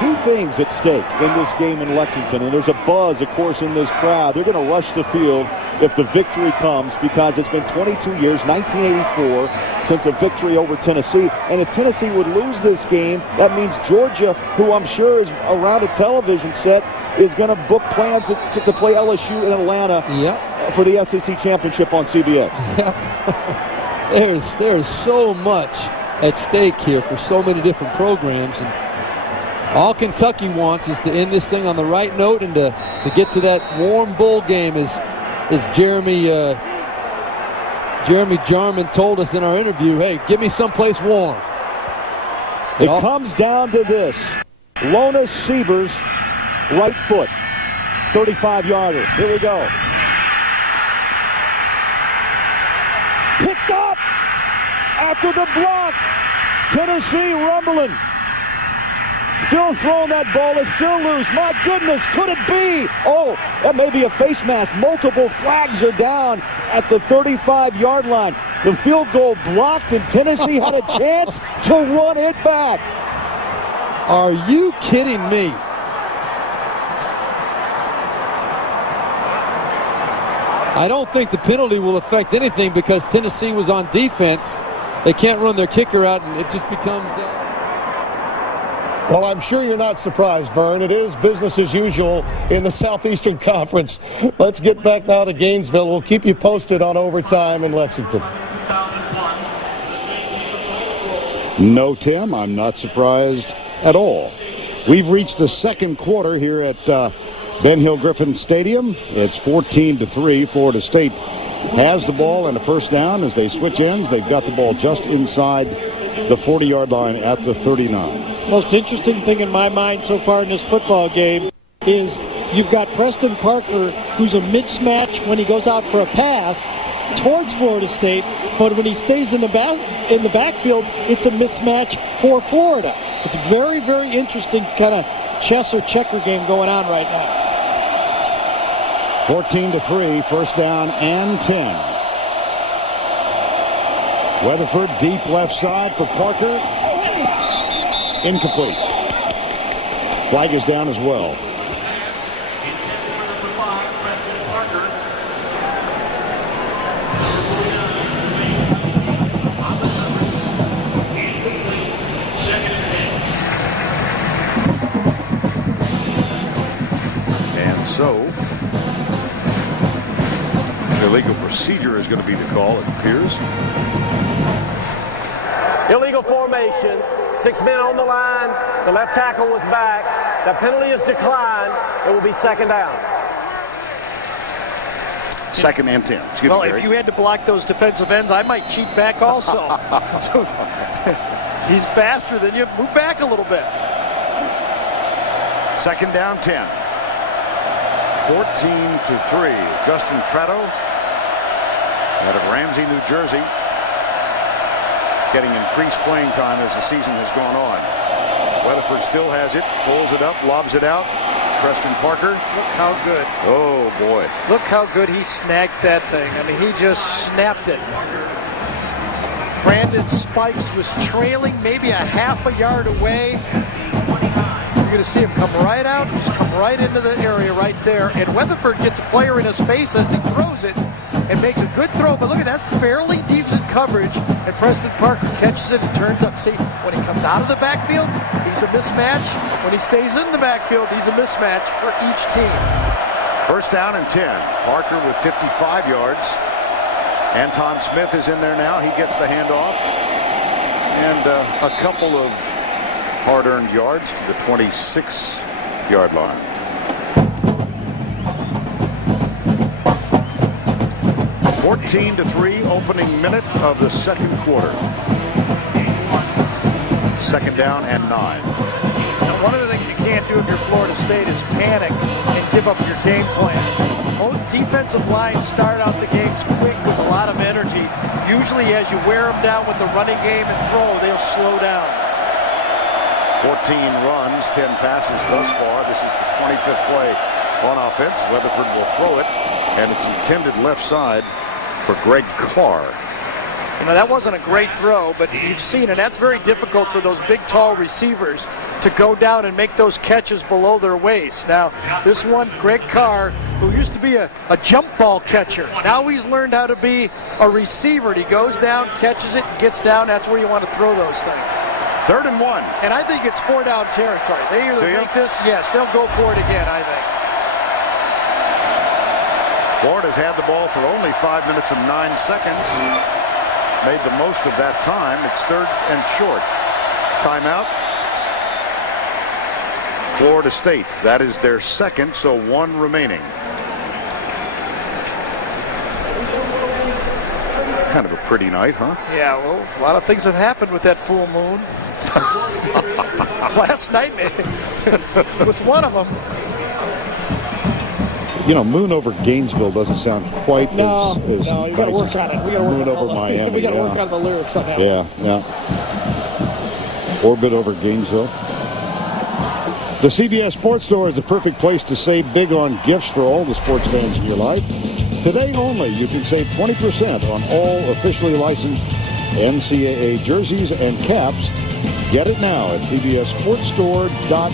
2 things at stake in this game in Lexington, and there's a buzz, of course, in this crowd. They're going to rush the field if the victory comes, because it's been 22 years, 1984, since a victory over Tennessee. And if Tennessee would lose this game, that means Georgia, who I'm sure is around a television set, is going to book plans to play LSU in Atlanta for the SEC championship on CBS. There's so much at stake here for so many different programs, and all Kentucky wants is to end this thing on the right note and to get to that warm bowl game, as Jeremy Jarman told us in our interview. Hey, give me someplace warm. It comes down to this. Lona Sieber's right foot, 35-yarder. Here we go. Picked up after the block. Tennessee rumbling. Still throwing that ball. It's still loose. My goodness, could it be? Oh, that may be a face mask. Multiple flags are down at the 35-yard line. The field goal blocked, and Tennessee had a chance to run it back. Are you kidding me? I don't think the penalty will affect anything because Tennessee was on defense. They can't run their kicker out, and it just becomes... Well, I'm sure you're not surprised, Vern. It is business as usual in the Southeastern Conference. Let's get back now to Gainesville. We'll keep you posted on overtime in Lexington. No, Tim, I'm not surprised at all. We've reached the second quarter here at Ben Hill Griffin Stadium. It's 14-3. Florida State has the ball and a first down as they switch ends. They've got the ball just inside the 40-yard line at the 39. Most interesting thing in my mind so far in this football game is you've got Preston Parker, who's a mismatch when he goes out for a pass towards Florida State, but when he stays in the backfield, it's a mismatch for Florida. It's a very, very interesting kind of chess or checker game going on right now. 14-3, first down and 10. Weatherford deep left side for Parker. Incomplete. Flag is down as well. And so, illegal procedure is going to be the call, it appears. Illegal formation. 6 men on the line. The left tackle was back. The penalty is declined. It will be second down. Second and 10. Excuse well, me, if Gary. you had to block those defensive ends, I might cheat back also. So, he's faster than you. Move back a little bit. Second down 10. 14-3. Justin Tratto out of Ramsey, New Jersey, getting increased playing time as the season has gone on. Weatherford still has it, pulls it up, lobs it out. Preston Parker. Look how good. Oh, boy. Look how good he snagged that thing. I mean, he just snapped it. Brandon Spikes was trailing maybe a half a yard away. You're going to see him come right out. He's come right into the area right there. And Weatherford gets a player in his face as he throws it and makes a good throw. But look at that, that's fairly decent coverage. And Preston Parker catches it and turns up. See, when he comes out of the backfield, he's a mismatch. When he stays in the backfield, he's a mismatch for each team. First down and 10. Parker with 55 yards. Anton Smith is in there now. He gets the handoff. And a couple of hard-earned yards to the 26-yard line. 14-3, opening minute of the second quarter. Second down and 9. Now, one of the things you can't do if you're Florida State is panic and give up your game plan. Most defensive lines start out the games quick with a lot of energy. Usually as you wear them down with the running game and throw, they'll slow down. 14 runs, 10 passes thus far. This is the 25th play on offense. Weatherford will throw it, and it's intended left side for Greg Carr. You know, that wasn't a great throw, but you've seen it. That's very difficult for those big, tall receivers to go down and make those catches below their waist. Now, this one, Greg Carr, who used to be a jump ball catcher. Now he's learned how to be a receiver. He goes down, catches it, gets down. That's where you want to throw those things. 3rd and 1. And I think it's 4-down territory. They either make this, yes, they'll go for it again, I think. Florida's had the ball for only 5 minutes and 9 seconds. Made the most of that time. It's 3rd and short. Timeout. Florida State. That is their second, so 1 remaining. Kind of a pretty night, huh? Yeah, well, a lot of things have happened with that full moon. Last night, was one of them. You know, moon over Gainesville doesn't sound quite as you got to work on it. We got to work moon on over Miami. We got to work on the lyrics on that. Yeah. Orbit over Gainesville. The CBS Sports Store is the perfect place to save big on gifts for all the sports fans in your life. Today only, you can save 20% on all officially licensed NCAA jerseys and caps. Get it now at cbssportsstore.com.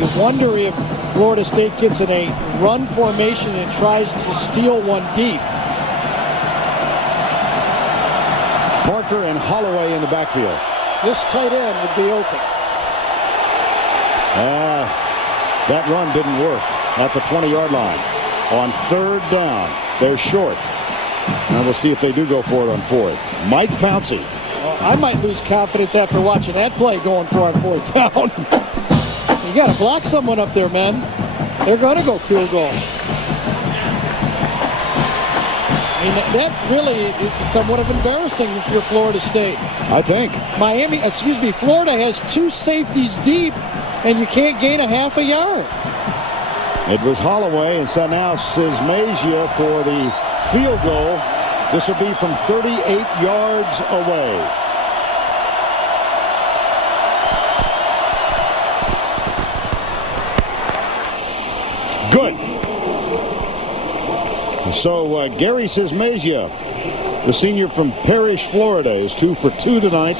You wonder if Florida State gets in a run formation and tries to steal one deep. Parker and Holloway in the backfield. This tight end would be open. That run didn't work at the 20-yard line. On third down, they're short. And we'll see if they do go for it on fourth. Mike Pouncey. Well, I might lose confidence after watching that play going for on fourth down. You got to block someone up there, man. They're going to go field goal. I mean, that really is somewhat of embarrassing for Florida State. I think. Florida has two safeties deep, and you can't gain a half a yard. It was Holloway, and so now Sismasia for the field goal. This will be from 38 yards away. Good. So Gary Sismasia, the senior from Parrish, Florida, is 2 for 2 tonight.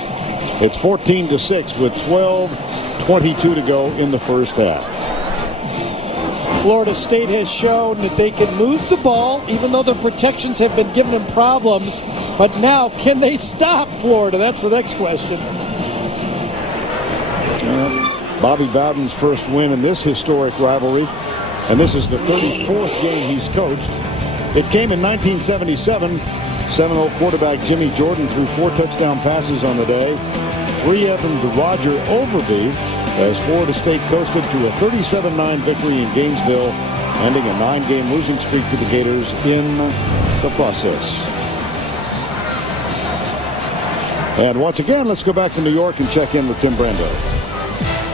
It's 14-6 with 12:22 to go in the first half. Florida State has shown that they can move the ball, even though the protections have been giving them problems. But now, can they stop Florida? That's the next question. Bobby Bowden's first win in this historic rivalry, and this is the 34th game he's coached. It came in 1977. Seminole quarterback Jimmy Jordan threw 4 touchdown passes on the day. 3 of them to Roger Overby, as Florida State coasted to a 37-9 victory in Gainesville, ending a 9-game losing streak to the Gators in the process. And once again, let's go back to New York and check in with Tim Brando.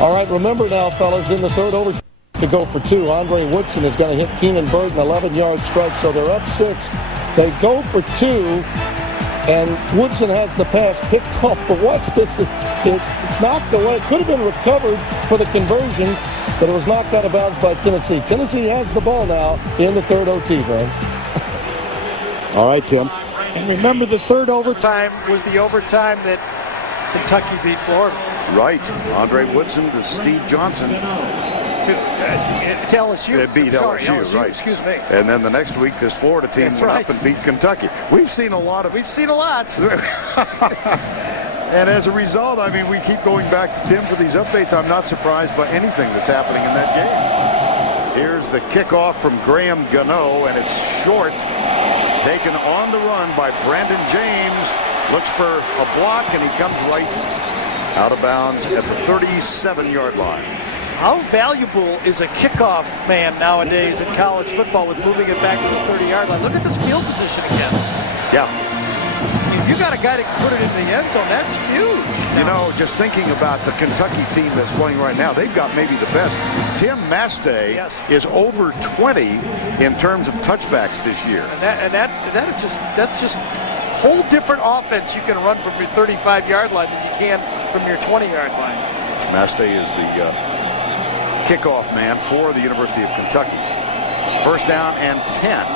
All right, remember now, fellas, in the third overtime to go for 2. Andre Woodson is going to hit Keenan Bird an 11-yard strike, so they're up 6. They go for 2. And Woodson has the pass picked off, but watch this. It's knocked away. It could have been recovered for the conversion, but it was knocked out of bounds by Tennessee. Tennessee has the ball now in the third OT, man. All right, Tim. And remember, the third overtime was the overtime that Kentucky beat Florida. Right. Andre Woodson to Steve Johnson. To LSU. It beat LSU, right. Excuse me. And then the next week, this Florida team went up and beat Kentucky. We've seen a lot. And as a result, I mean, we keep going back to Tim for these updates. I'm not surprised by anything that's happening in that game. Here's the kickoff from Graham Gano, and it's short. Taken on the run by Brandon James. Looks for a block, and he comes right out of bounds at the 37-yard line. How valuable is a kickoff man nowadays in college football with moving it back to the 30-yard line? Look at this field position again. Yeah. If you got a guy that can put it in the end zone, that's huge. You know, just thinking about the Kentucky team that's playing right now, they've got maybe the best. Tim Mastay is over 20 in terms of touchbacks this year. That's just whole different offense you can run from your 35-yard line than you can from your 20-yard line. Mastay is the kickoff man for the University of Kentucky. First down and 10.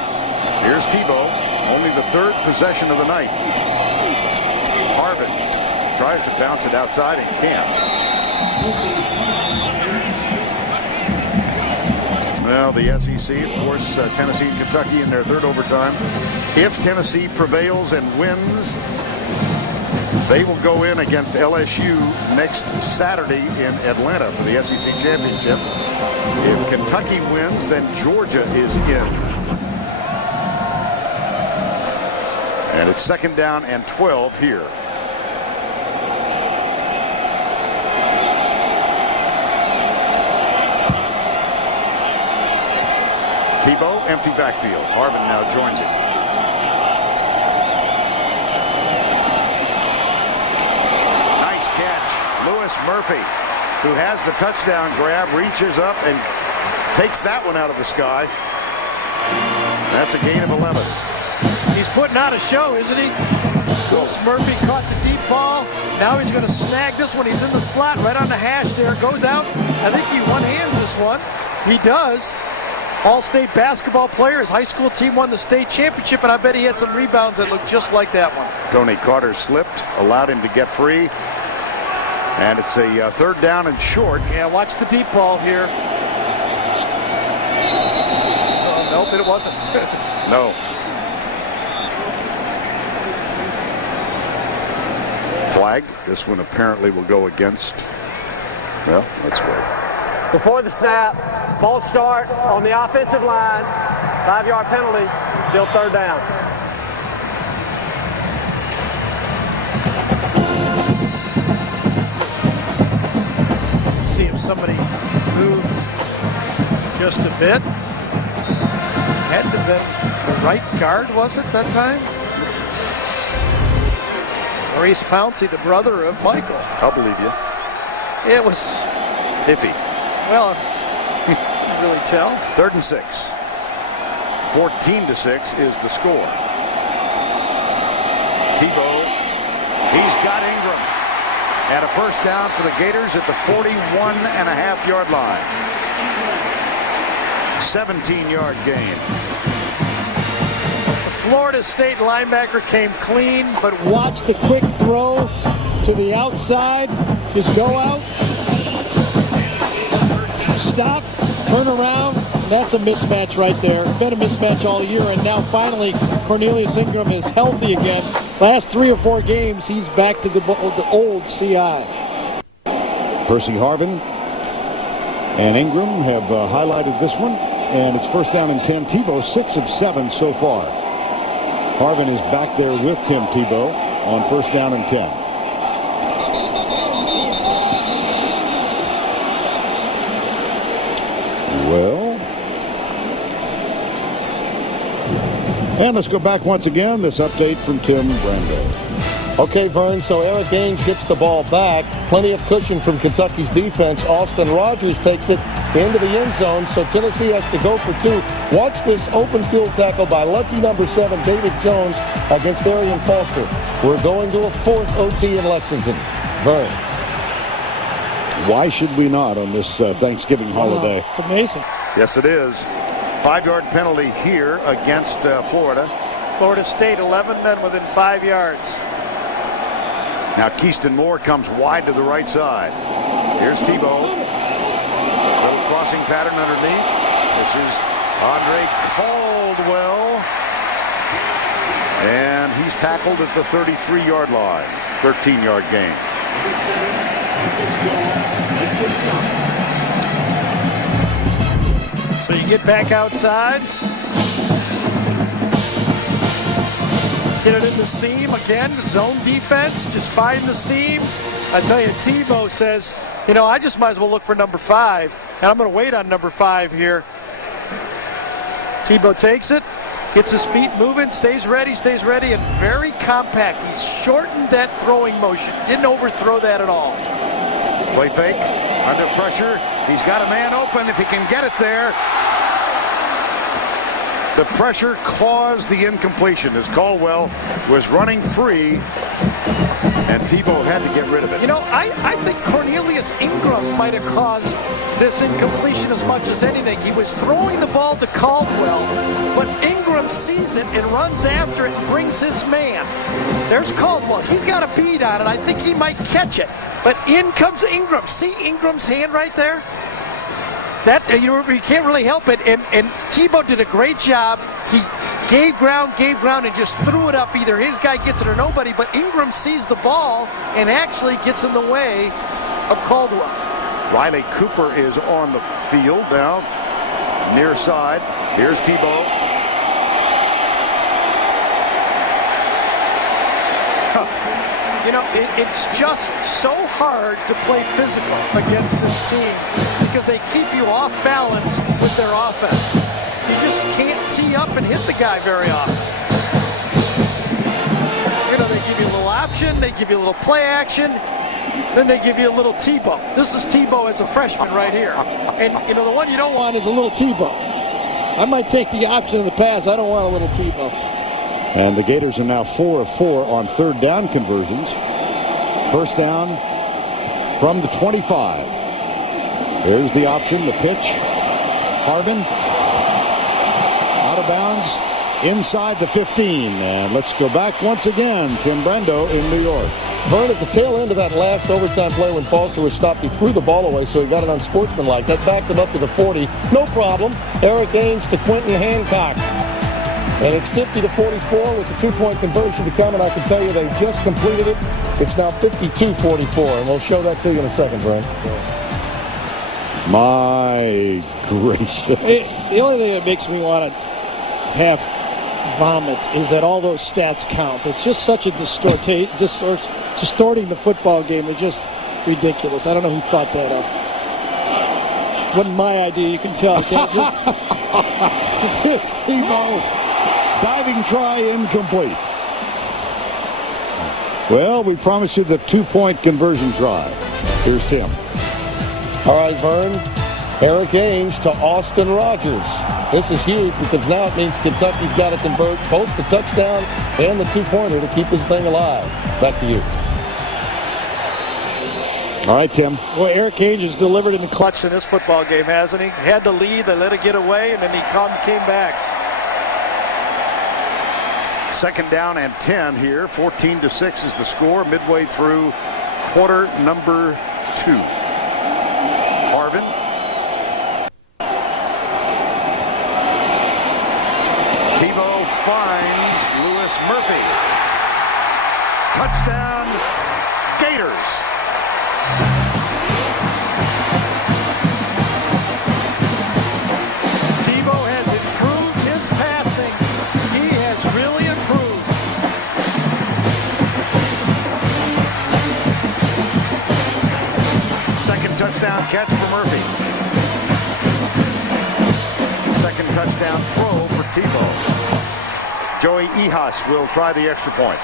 Here's Tebow, only the third possession of the night. Harvin tries to bounce it outside and can't. Well, the SEC, of course, Tennessee and Kentucky in their third overtime. If Tennessee prevails and wins, they will go in against LSU next Saturday in Atlanta for the SEC Championship. If Kentucky wins, then Georgia is in. And it's second down and 12 here. Tebow, empty backfield. Harvin now joins him. Murphy, who has the touchdown grab, reaches up and takes that one out of the sky. That's a gain of 11. He's putting on a show, isn't he? Bruce Murphy caught the deep ball. Now he's going to snag this one. He's in the slot right on the hash there. Goes out. I think he one-hands this one. He does. All-state basketball player. His high school team won the state championship, and I bet he had some rebounds that looked just like that one. Tony Carter slipped, allowed him to get free. And it's a third down and short. Yeah, watch the deep ball here. Oh, nope, it wasn't. No. Flag. This one apparently will go against. Well, let's wait. Before the snap, false start on the offensive line, 5-yard penalty, still third down. See if somebody moved just a bit. Had to have been the right guard, was it, that time? Maurice Pouncey, the brother of Michael. I'll believe you. It was iffy. Well, you can't really tell. 3rd and 6. 14-6 is the score. Tebow, he's got Ingram. And a first down for the Gators at the 41.5-yard line. 17-yard gain. The Florida State linebacker came clean, but Watch the quick throw to the outside. Just go out, stop, turn around. That's a mismatch right there. Been a mismatch all year, and now finally Cornelius Ingram is healthy again. Last 3 or 4 games, he's back to the old CI. Percy Harvin and Ingram have highlighted this one, and it's first down and 10. Tebow 6 of 7 so far. Harvin is back there with Tim Tebow on first down and 10. Well, and let's go back once again. This update from Tim Brando. Okay, Vern, so Eric Ainge gets the ball back. Plenty of cushion from Kentucky's defense. Austin Rogers takes it into the end zone, so Tennessee has to go for 2. Watch this open field tackle by lucky number 7, David Jones, against Arian Foster. We're going to a 4th OT in Lexington. Vern. Why should we not on this Thanksgiving holiday? It's amazing. Yes, it is. 5-yard penalty here against Florida. Florida State 11 men within 5 yards. Now Keyston Moore comes wide to the right side. Here's Tebow. Little crossing pattern underneath. This is Andre Caldwell. And he's tackled at the 33-yard line. 13-yard gain. So you get back outside. Get it in the seam again, zone defense, just find the seams. I tell you, Tebow says, you know, I just might as well look for number 5, and I'm going to wait on number 5 here. Tebow takes it, gets his feet moving, stays ready, and very compact. He's shortened that throwing motion, didn't overthrow that at all. Play fake, under pressure. He's got a man open if he can get it there. The pressure caused the incompletion as Caldwell was running free, and Tebow had to get rid of it. You know, I think Cornelius Ingram might have caused this incompletion as much as anything. He was throwing the ball to Caldwell, but Ingram sees it and runs after it and brings his man. There's Caldwell. He's got a bead on it. I think he might catch it. But in comes Ingram. See Ingram's hand right there? That you can't really help it. And Tebow did a great job. He gave ground, and just threw it up. Either his guy gets it or nobody. But Ingram sees the ball and actually gets in the way of Caldwell. Riley Cooper is on the field now, near side. Here's Tebow. You know, it's just so hard to play physical against this team because they keep you off balance with their offense. You just can't tee up and hit the guy very often. You know, they give you a little option, they give you a little play action, then they give you a little Tebow. This is Tebow as a freshman right here. And, you know, the one you don't want is a little Tebow. I might take the option in the pass. I don't want a little Tebow. And the Gators are now 4 of 4 on third down conversions. First down from the 25. There's the option, the pitch. Harvin out of bounds inside the 15. And let's go back once again. Tim Brando in New York. Vern, at the tail end of that last overtime play when Foster was stopped, he threw the ball away, so he got it unsportsmanlike. That backed him up to the 40. No problem. Eric Ainge to Quentin Hancock. And it's 50-44 with the 2-point conversion to come, and I can tell you they just completed it. It's now 52-44, and we'll show that to you in a second, Vern. My gracious. The only thing that makes me want to half vomit is that all those stats count. It's just such a distorting the football game. It's just ridiculous. I don't know who thought that up. Wasn't my idea, you can tell. Tebow. Diving try incomplete. Well, we promised you the 2-point conversion try. Here's Tim. All right, Vern. Eric Ainge to Austin Rogers. This is huge because now it means Kentucky's got to convert both the touchdown and the 2-pointer to keep this thing alive. Back to you. All right, Tim. Well, Eric Ainge has delivered in the clutch in this football game, hasn't he? Had the lead, they let it get away, and then he came back. Second down and 10 here. 14-6 is the score midway through quarter number 2. Harvin. Tebow finds Louis Murphy. Touchdown, Gators. Tebow has improved his passing. He has really improved. Second touchdown catch for Murphy. Second touchdown throw for Tebow. Joey Ehas will try the extra point.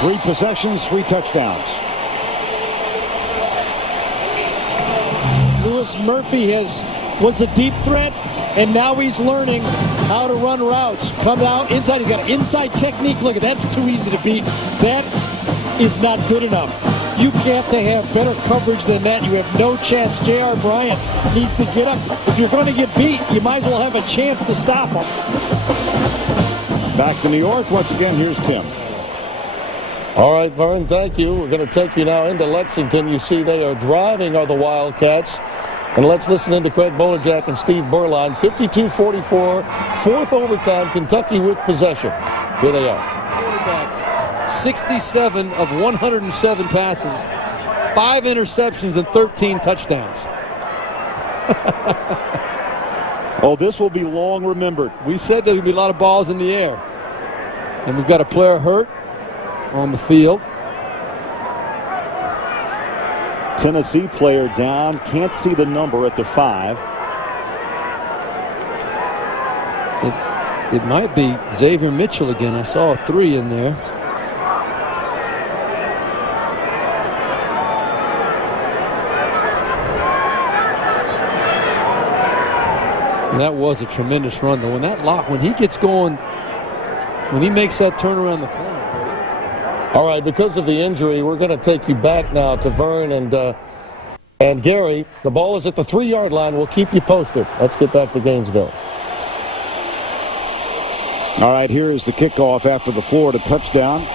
Three possessions, 3 touchdowns. Louis Murphy was the deep threat, and now he's learning how to run routes. Come out inside. He's got an inside technique. Look, that's too easy to beat. That is not good enough. You have to have better coverage than that. You have no chance. J.R. Bryant needs to get up. If you're going to get beat, you might as well have a chance to stop him. Back to New York. Once again, here's Tim. All right, Vern, thank you. We're going to take you now into Lexington. You see they are driving are the Wildcats. And let's listen in to Craig Bolerjack and Steve Berline. 52-44, 4th overtime, Kentucky with possession. Here they are. Quarterbacks, 67 of 107 passes, 5 interceptions, and 13 touchdowns. Oh, this will be long remembered. We said there's going to be a lot of balls in the air. And we've got a player hurt on the field. Tennessee player down. Can't see the number at the 5. It might be Xavier Mitchell again. I saw a 3 in there. And that was a tremendous run, though. When he gets going, when he makes that turn around the corner. All right, because of the injury, we're going to take you back now to Vern and Gary. The ball is at the 3-yard line. We'll keep you posted. Let's get back to Gainesville. All right, here is the kickoff after the Florida touchdown,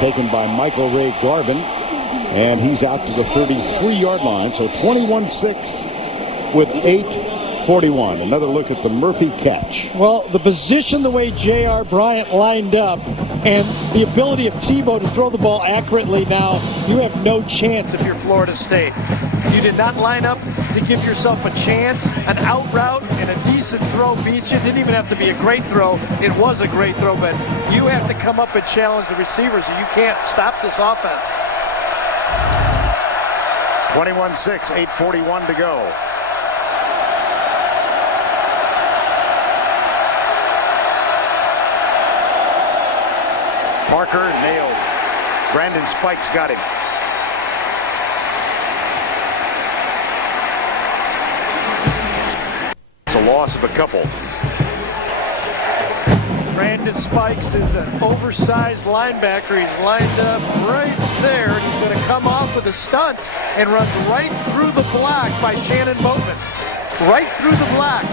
taken by Michael Ray Garvin, and he's out to the 33-yard line. So 21-6 with 8:41. Another look at the Murphy catch. Well, the position, the way J.R. Bryant lined up, and the ability of Tebow to throw the ball accurately now, you have no chance If you're Florida State, you did not line up to give yourself a chance. An out route and a decent throw beats you. It didn't even have to be a great throw. It was a great throw, but you have to come up and challenge the receivers, and you can't stop this offense. 21-6, 8:41 to go. Parker nailed. Brandon Spikes got him. loss of a couple. Brandon Spikes is an oversized linebacker. He's lined up right there. He's going to come off with a stunt and runs right through the block by Shannon Boatman. Right through the block.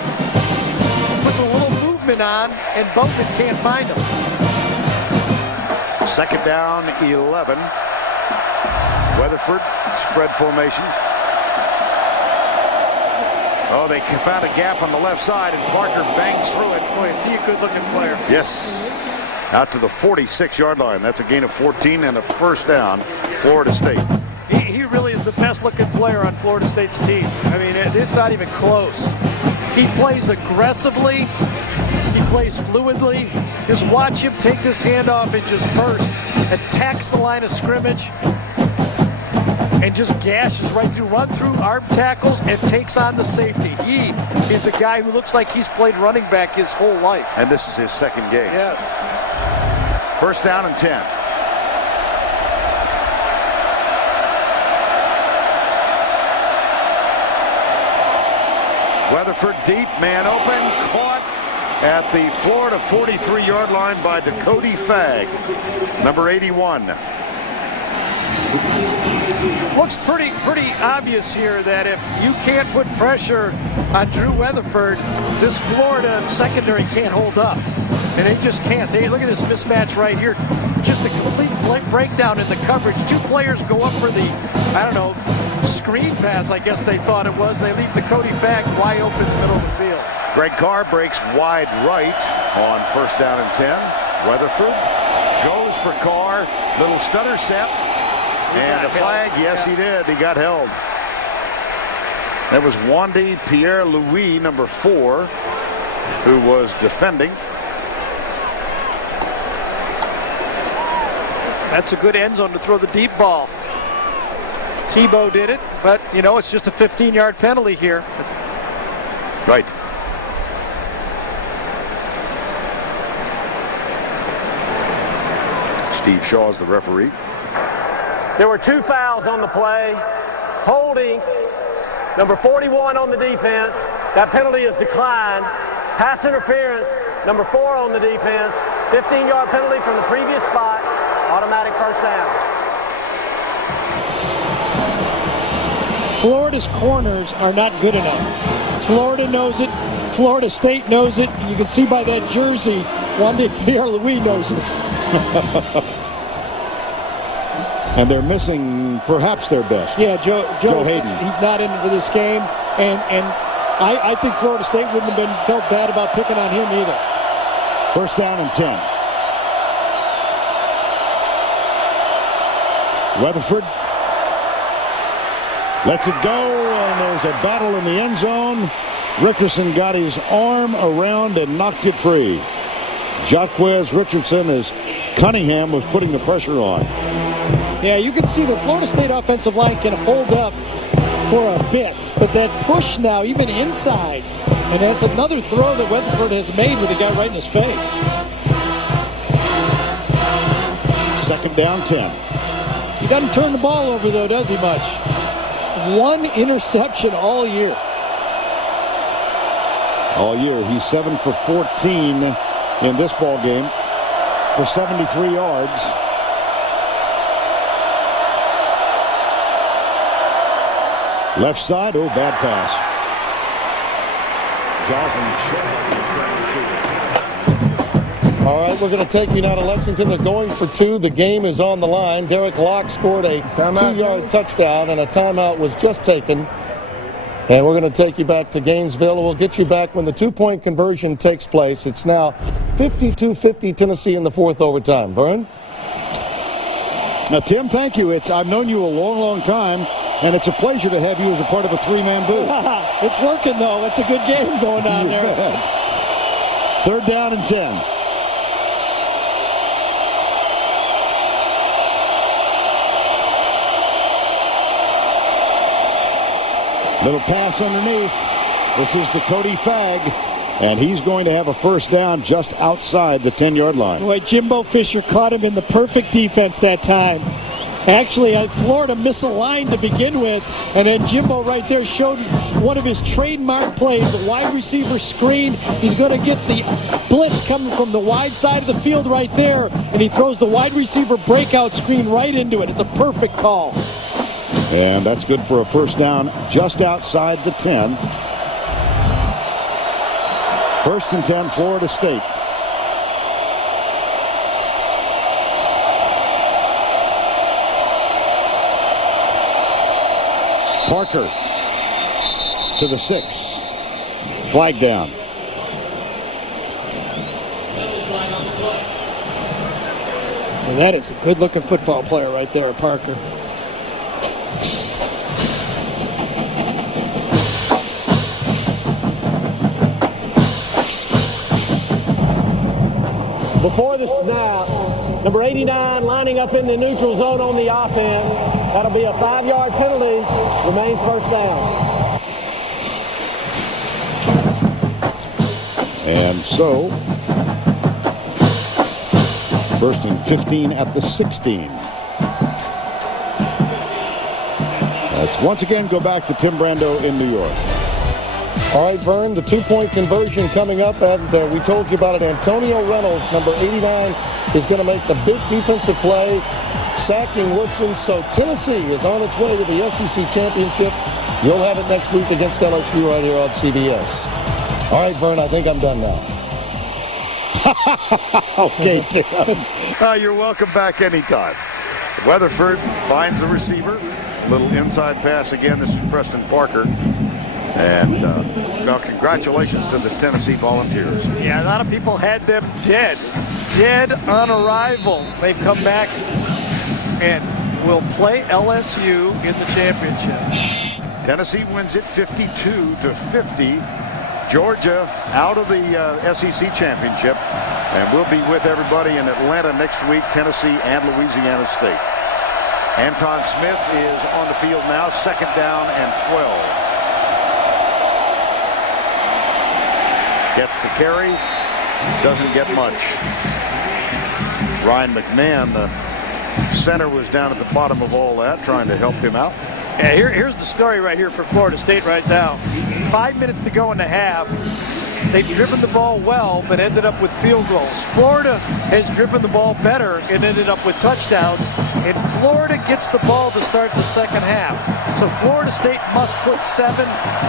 Puts a little movement on, and Boatman can't find him. Second down, 11. Weatherford, spread formation. Oh, they found a gap on the left side, and Parker bangs through it. Boy, is he a good-looking player. Yes. Out to the 46-yard line. That's a gain of 14 and a first down, Florida State. He really is the best-looking player on Florida State's team. I mean, it's not even close. He plays aggressively. He plays fluidly. Just watch him take this handoff and just burst, attacks the line of scrimmage, and just gashes right through, run through arm tackles, and takes on the safety. He is a guy who looks like he's played running back his whole life. And this is his second game. Yes. First down and 10. Weatherford deep, man open, caught at the Florida 43-yard line by Dakota Fagg, number 81. Looks pretty obvious here that if you can't put pressure on Drew Weatherford, this Florida secondary can't hold up. And they just can't. Look at this mismatch right here. Just a complete breakdown in the coverage. Two players go up for the, screen pass, I guess they thought it was. They leave Dakota Fagg wide open in the middle of the field. Greg Carr breaks wide right on first down and 10. Weatherford goes for Carr. Little stutter set. And a flag, yes, he did. He got held. That was Wandy Pierre-Louis, number 4, who was defending. That's a good end zone to throw the deep ball. Tebow did it, but, it's just a 15-yard penalty here. Right. Steve Shaw's the referee. There were 2 fouls on the play. Holding, number 41 on the defense. That penalty is declined. Pass interference, number 4 on the defense. 15-yard penalty from the previous spot. Automatic first down. Florida's corners are not good enough. Florida knows it. Florida State knows it. You can see by that jersey, Wandy Pierre-Louis knows it. And they're missing perhaps their best. Yeah, Joe Hayden. He's not in for this game. And I think Florida State wouldn't have felt bad about picking on him either. First down and 10. Weatherford lets it go, and there's a battle in the end zone. Rickerson got his arm around and knocked it free. Jaquez Richardson, as Cunningham was putting the pressure on. Yeah, you can see the Florida State offensive line can hold up for a bit, but that push now, even inside, and that's another throw that Weatherford has made with a guy right in his face. Second down, 10. He doesn't turn the ball over, though, does he, much? 1 interception all year. All year, he's 7 for 14 in this ball game for 73 yards. Left side, bad pass. Joslin. All right, we're going to take you now to Lexington. They're going for 2. The game is on the line. Derek Locke scored a 2-yard touchdown, and a timeout was just taken. And we're going to take you back to Gainesville. We'll get you back when the 2-point conversion takes place. It's now 52-50 Tennessee in the 4th overtime. Vern? Now, Tim, thank you. I've known you a long, long time, and it's a pleasure to have you as a part of a 3-man booth. It's working, though. It's a good game going on there. Third down and 10. Little pass underneath. This is Dakota Fagg, and he's going to have a first down just outside the 10-yard line. Boy, Jimbo Fisher caught him in the perfect defense that time. Actually, Florida misaligned to begin with, and then Jimbo right there showed one of his trademark plays, the wide receiver screen. He's going to get the blitz coming from the wide side of the field right there, and he throws the wide receiver breakout screen right into it. It's a perfect call. And that's good for a first down just outside the 10. First and 10, Florida State. Parker to the 6. Flag down. And that is a good-looking football player right there, Parker. Before the snap, number 89 lining up in the neutral zone on the offense. That'll be a 5-yard penalty. Remains first down. And so, first and 15 at the 16. Let's once again go back to Tim Brando in New York. All right, Vern, the two-point conversion coming up, and we told you about it. Antonio Reynolds, number 89, is going to make the big defensive play, sacking Woodson. So Tennessee is on its way to the SEC championship. You'll have it next week against LSU right here on CBS. All right, Vern, I think I'm done now. Okay, Tim. You're welcome back anytime. Weatherford finds the receiver. Little inside pass again. This is Preston Parker. And, well, congratulations to the Tennessee Volunteers. Yeah, a lot of people had them dead on arrival. They've come back and will play LSU in the championship. Tennessee wins it 52-50. Georgia out of the SEC championship, and we'll be with everybody in Atlanta next week, Tennessee and Louisiana State. Anton Smith is on the field now, second down and 12. Gets the carry, doesn't get much. Ryan McMahon, the center, was down at the bottom of all that, trying to help him out. Yeah, here's the story right here for Florida State right now. 5 minutes to go in the half. They've driven the ball well, but ended up with field goals. Florida has driven the ball better and ended up with touchdowns. And Florida gets the ball to start the second half. So Florida State must put 7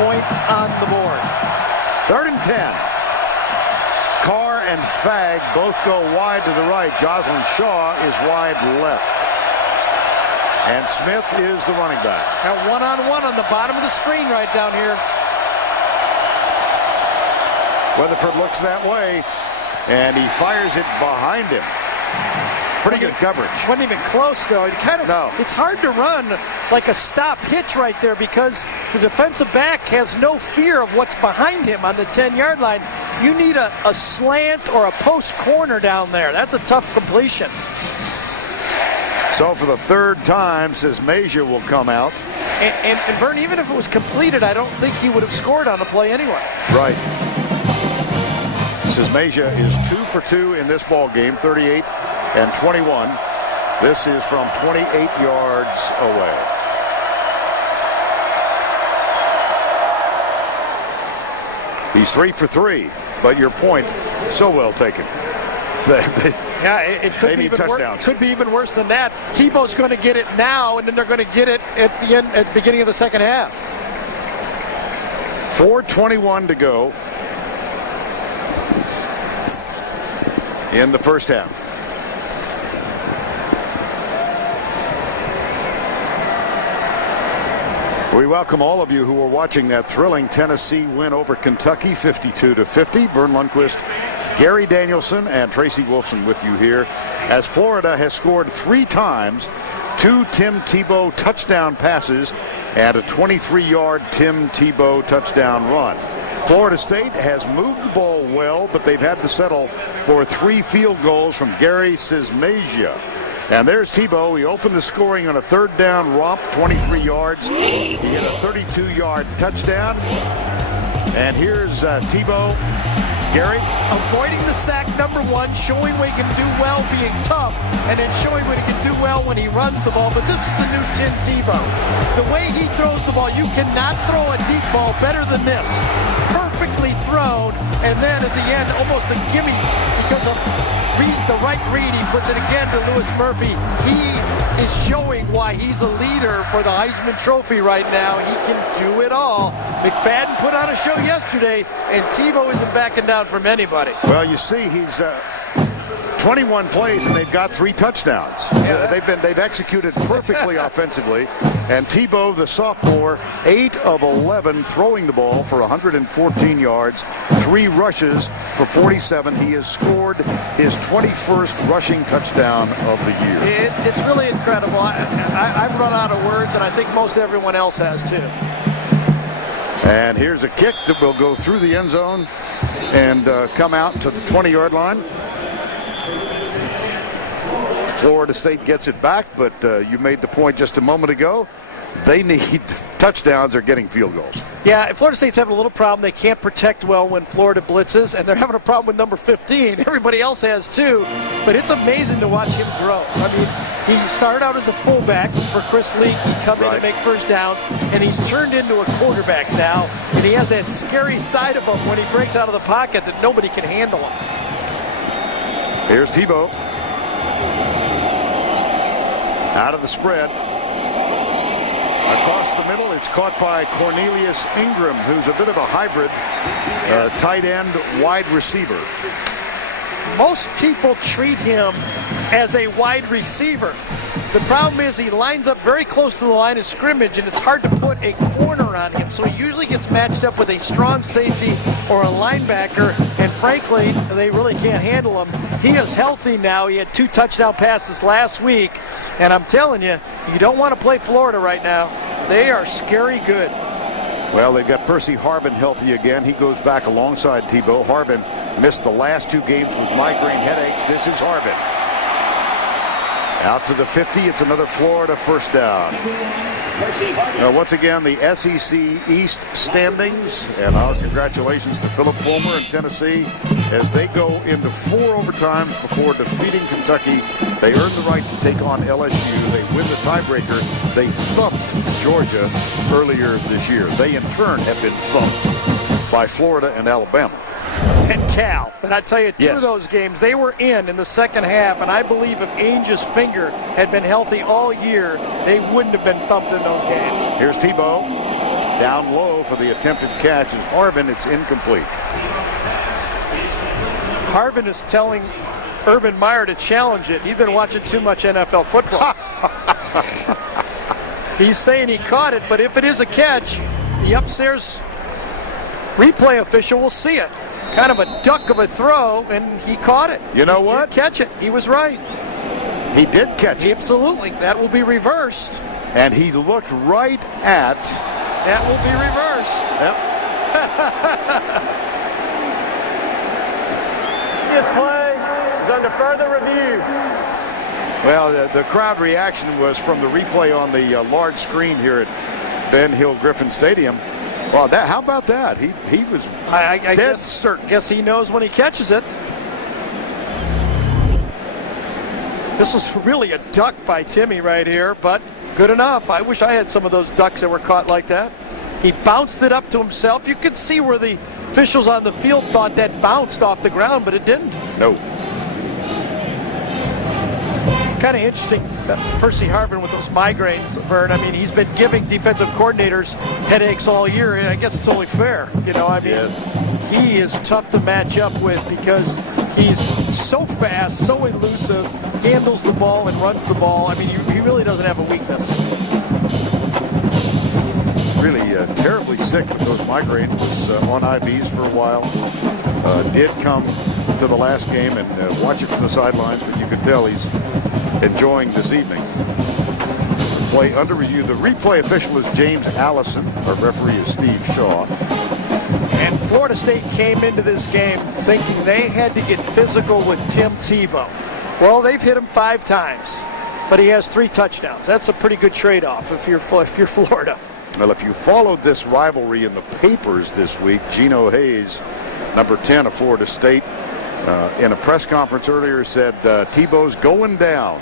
points on the board. 3rd and 10. Carr and Fagg both go wide to the right. Jocelyn Shaw is wide left. And Smith is the running back. Now one-on-one on the bottom of the screen right down here. Weatherford looks that way, and he fires it behind him. Pretty good coverage. Wasn't even close, though. It's hard to run like a stop hitch right there because the defensive back has no fear of what's behind him on the 10-yard line. You need a slant or a post corner down there. That's a tough completion. So for the 3rd time, Sismasia will come out. And Vern, even if it was completed, I don't think he would have scored on the play anyway. Right. Sismasia is 2 for 2 in this ball game, 38 and 21. This is from 28 yards away. He's 3 for 3, but your point, so well taken. Yeah, it could be even touchdowns. Could be even worse than that. Tebow's going to get it now, and then they're going to get it at the beginning of the second half. 4:21 to go in the first half. We welcome all of you who are watching that thrilling Tennessee win over Kentucky, 52-50. Vern Lundquist, Gary Danielson, and Tracy Wolfson with you here as Florida has scored 3 times, 2 Tim Tebow touchdown passes and a 23-yard Tim Tebow touchdown run. Florida State has moved the ball well, but they've had to settle for 3 field goals from Gary Sismasia. And there's Tebow. He opened the scoring on a 3rd down romp, 23 yards. He hit a 32-yard touchdown. And here's Tebow Gary? Avoiding the sack, number one, showing what he can do well being tough, and then showing what he can do well when he runs the ball. But this is the new Tim Tebow. The way he throws the ball, you cannot throw a deep ball better than this. Perfectly thrown, and then at the end, almost a gimme because of the right read. He puts it again to Lewis Murphy. He is showing why he's a leader for the Heisman Trophy right now. He can do it all. McFadden put on a show yesterday, and Tebow isn't backing down from anybody. Well, you see, he's 21 plays and they've got 3 touchdowns. Yeah, they've executed perfectly offensively. And Tebow, the sophomore, 8 of 11 throwing the ball for 114 yards, 3 rushes for 47. He has scored his 21st rushing touchdown of the year. It's really incredible. I've run out of words, and I think most everyone else has too. And here's a kick that will go through the end zone and come out to the 20-yard line. Florida State gets it back, but you made the point just a moment ago. They need touchdowns or getting field goals. Yeah, Florida State's having a little problem. They can't protect well when Florida blitzes, and they're having a problem with number 15. Everybody else has too, but it's amazing to watch him grow. I mean, he started out as a fullback for Chris Leak. He'd come in and make first downs, and he's turned into a quarterback now, and he has that scary side of him when he breaks out of the pocket that nobody can handle him. Here's Tebow. Out of the spread. Across the middle, it's caught by Cornelius Ingram, who's a bit of a hybrid tight end wide receiver. Most people treat him as a wide receiver. The problem is he lines up very close to the line of scrimmage, and it's hard to put a corner on him. So he usually gets matched up with a strong safety or a linebacker, and frankly, they really can't handle him. He is healthy now. He had 2 touchdown passes last week, and I'm telling you, you don't want to play Florida right now. They are scary good. Well, they've got Percy Harvin healthy again. He goes back alongside Tebow. Harvin missed the last 2 games with migraine headaches. This is Harvin. Out to the 50. It's another Florida first down. Once again, the SEC East standings, and our congratulations to Philip Fulmer in Tennessee as they go into 4 overtimes before defeating Kentucky. They earn the right to take on LSU. They win the tiebreaker. They thumped Georgia earlier this year. They, in turn, have been thumped by Florida and Alabama. And Cal. But I tell you, 2 of those games, they were in the second half, and I believe if Ainge's finger had been healthy all year, they wouldn't have been thumped in those games. Here's Tebow. Down low for the attempted catch is Harvin. It's incomplete. Harvin is telling Urban Meyer to challenge it. He's been watching too much NFL football. He's saying he caught it, but if it is a catch, the upstairs replay official will see it. Kind of a duck of a throw, and he caught it. You know what? He did catch it. He was right. He did catch it. Absolutely. That will be reversed. And he looked right at... That will be reversed. Yep. This play is under further review. Well, the crowd reaction was from the replay on the large screen here at Ben Hill Griffin Stadium. Well, how about that? He was I guess he knows when he catches it. This is really a duck by Timmy right here, but good enough. I wish I had some of those ducks that were caught like that. He bounced it up to himself. You could see where the officials on the field thought that bounced off the ground, but it didn't. No. Kind of interesting, Percy Harvin with those migraines, Vern. I mean, he's been giving defensive coordinators headaches all year. I guess it's only fair. You know, I mean, He is tough to match up with because he's so fast, so elusive, handles the ball and runs the ball. I mean, he really doesn't have a weakness. Really terribly sick with those migraines. Was on IVs for a while. Did come to the last game and watch it from the sidelines, but you could tell he's enjoying this evening. Play under review. The replay official is James Allison. Our referee is Steve Shaw. And Florida State came into this game thinking they had to get physical with Tim Tebow. Well, they've hit him 5 times, but he has 3 touchdowns. That's a pretty good trade-off if you're Florida. Well, if you followed this rivalry in the papers this week, Geno Hayes number 10 of Florida State, in a press conference earlier said, Tebow's going down.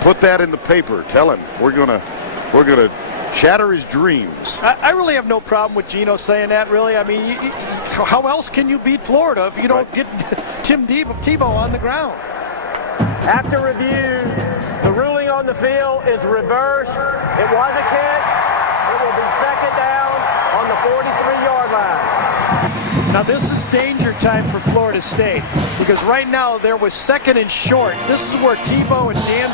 Put that in the paper. Tell him we're gonna shatter his dreams. I really have no problem with Gino saying that, really. I mean, how else can you beat Florida if you don't get Tim Tebow on the ground? After review, the ruling on the field is reversed. It was a catch. It will be second down on the 43-yard line. Now this is danger time for Florida State because right now there was second and short. This is where Tebow and Dan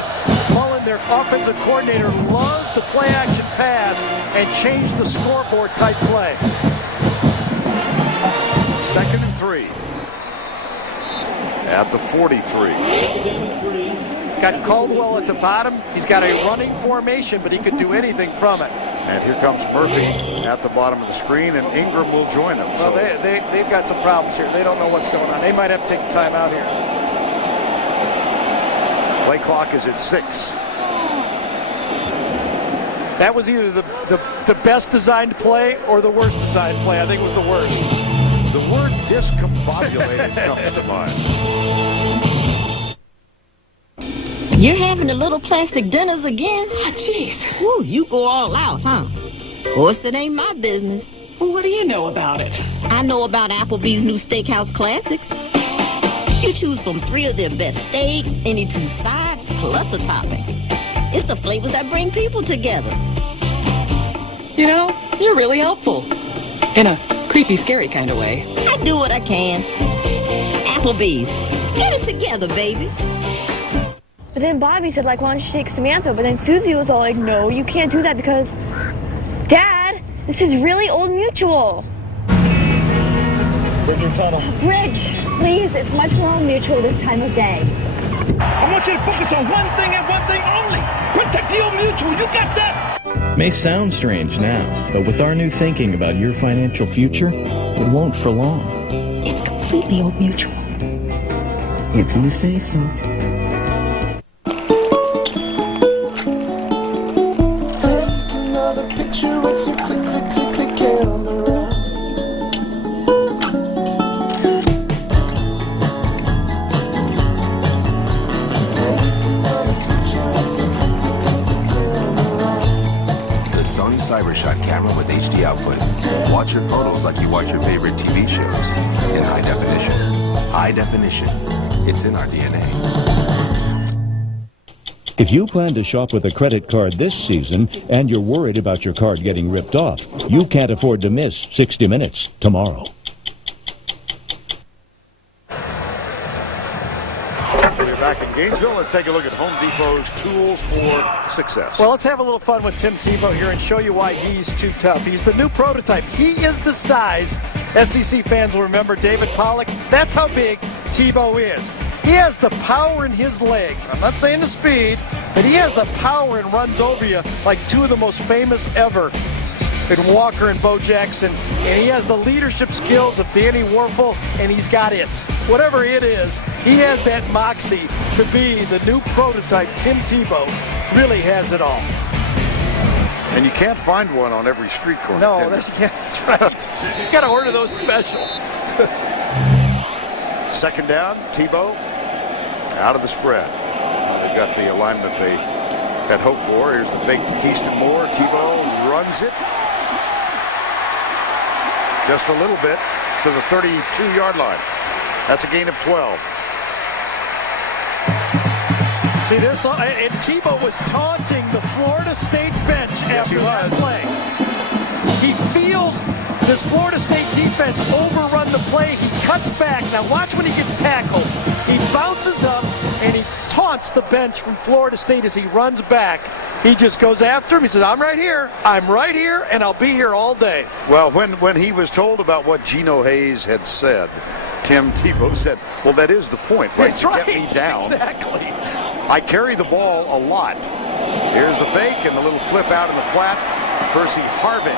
Mullen, their offensive coordinator, loves to play action pass and change the scoreboard type play. 2nd and 3 at the 43. He's got Caldwell at the bottom. He's got a running formation, but he could do anything from it. And here comes Murphy at the bottom of the screen, and Ingram will join them. Well, they've got some problems here. They don't know what's going on. They might have to take a time out here. Play clock is at 6. That was either the best designed play or the worst designed play. I think it was the worst. The word discombobulated comes to mind. You're having the little plastic dinners again? Oh, jeez. Woo, you go all out, huh? Of course, it ain't my business. Well, what do you know about it? I know about Applebee's new Steakhouse Classics. You choose from 3 of their best steaks, any 2 sides, plus a topping. It's the flavors that bring people together. You know, you're really helpful. In a creepy, scary kind of way. I do what I can. Applebee's. Get it together, baby. But then Bobby said, like, why don't you take Samantha? But then Susie was all like, no, you can't do that because, Dad, this is really Old Mutual. Bridge or tunnel? Bridge, please. It's much more Old Mutual this time of day. I want you to focus on one thing and one thing only. Protect the Old Mutual. You got that? May sound strange now, but with our new thinking about your financial future, it won't for long. It's completely Old Mutual. If you say so. Take another picture with your click, click, click, click camera. CyberShot camera with HD output. Watch your photos like you watch your favorite TV shows in high definition. High definition. It's in our DNA. If you plan to shop with a credit card this season and you're worried about your card getting ripped off, you can't afford to miss 60 Minutes tomorrow. We're back in Gainesville. Let's take a look at Home Depot's tools for success. Well, let's have a little fun with Tim Tebow here and show you why he's too tough. He's the new prototype. He is the size. SEC fans will remember David Pollock. That's how big Tebow is. He has the power in his legs. I'm not saying the speed, but he has the power and runs over you like 2 of the most famous ever in Walker and Bo Jackson. And he has the leadership skills of Danny Warfel, and he's got it. Whatever it is, he has that moxie to be the new prototype. Tim Tebow really has it all. And you can't find one on every street corner. No, that's right. You got to order those special. 2nd down, Tebow out of the spread. They've got the alignment they had hoped for. Here's the fake to Keyston Moore. Tebow runs it just a little bit to the 32-yard line. That's a gain of 12. See, and Tebow was taunting the Florida State bench after that play. He feels this Florida State defense overrun the play. He cuts back. Now watch when he gets tackled. He bounces up and he taunts the bench from Florida State as he runs back. He just goes after him. He says, I'm right here, and I'll be here all day. Well, when he was told about what Geno Hayes had said, Tim Tebow said, well, that is the point, right? That's to right. Get me down. Exactly. I carry the ball a lot. Here's the fake and the little flip out in the flat. Percy Harvin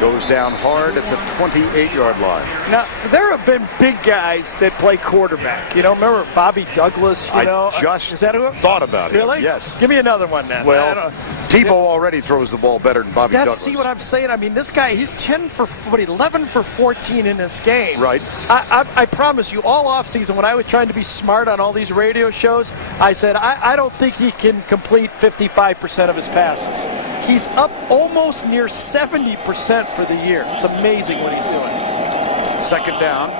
goes down hard at the 28-yard line. Now, there have been big guys that play quarterback. Remember Bobby Douglas? I just is that who? thought about it. Really? Yes. Give me another one then. Well, Tebow already throws the ball better than Bobby Douglas. See what I'm saying? I mean, this guy, he's 11 for 14 in this game. Right. I promise you, all offseason, when I was trying to be smart on all these radio shows, I said, I don't think he can complete 55% of his passes. He's up almost near 70% for the year. It's amazing what he's doing. Second down.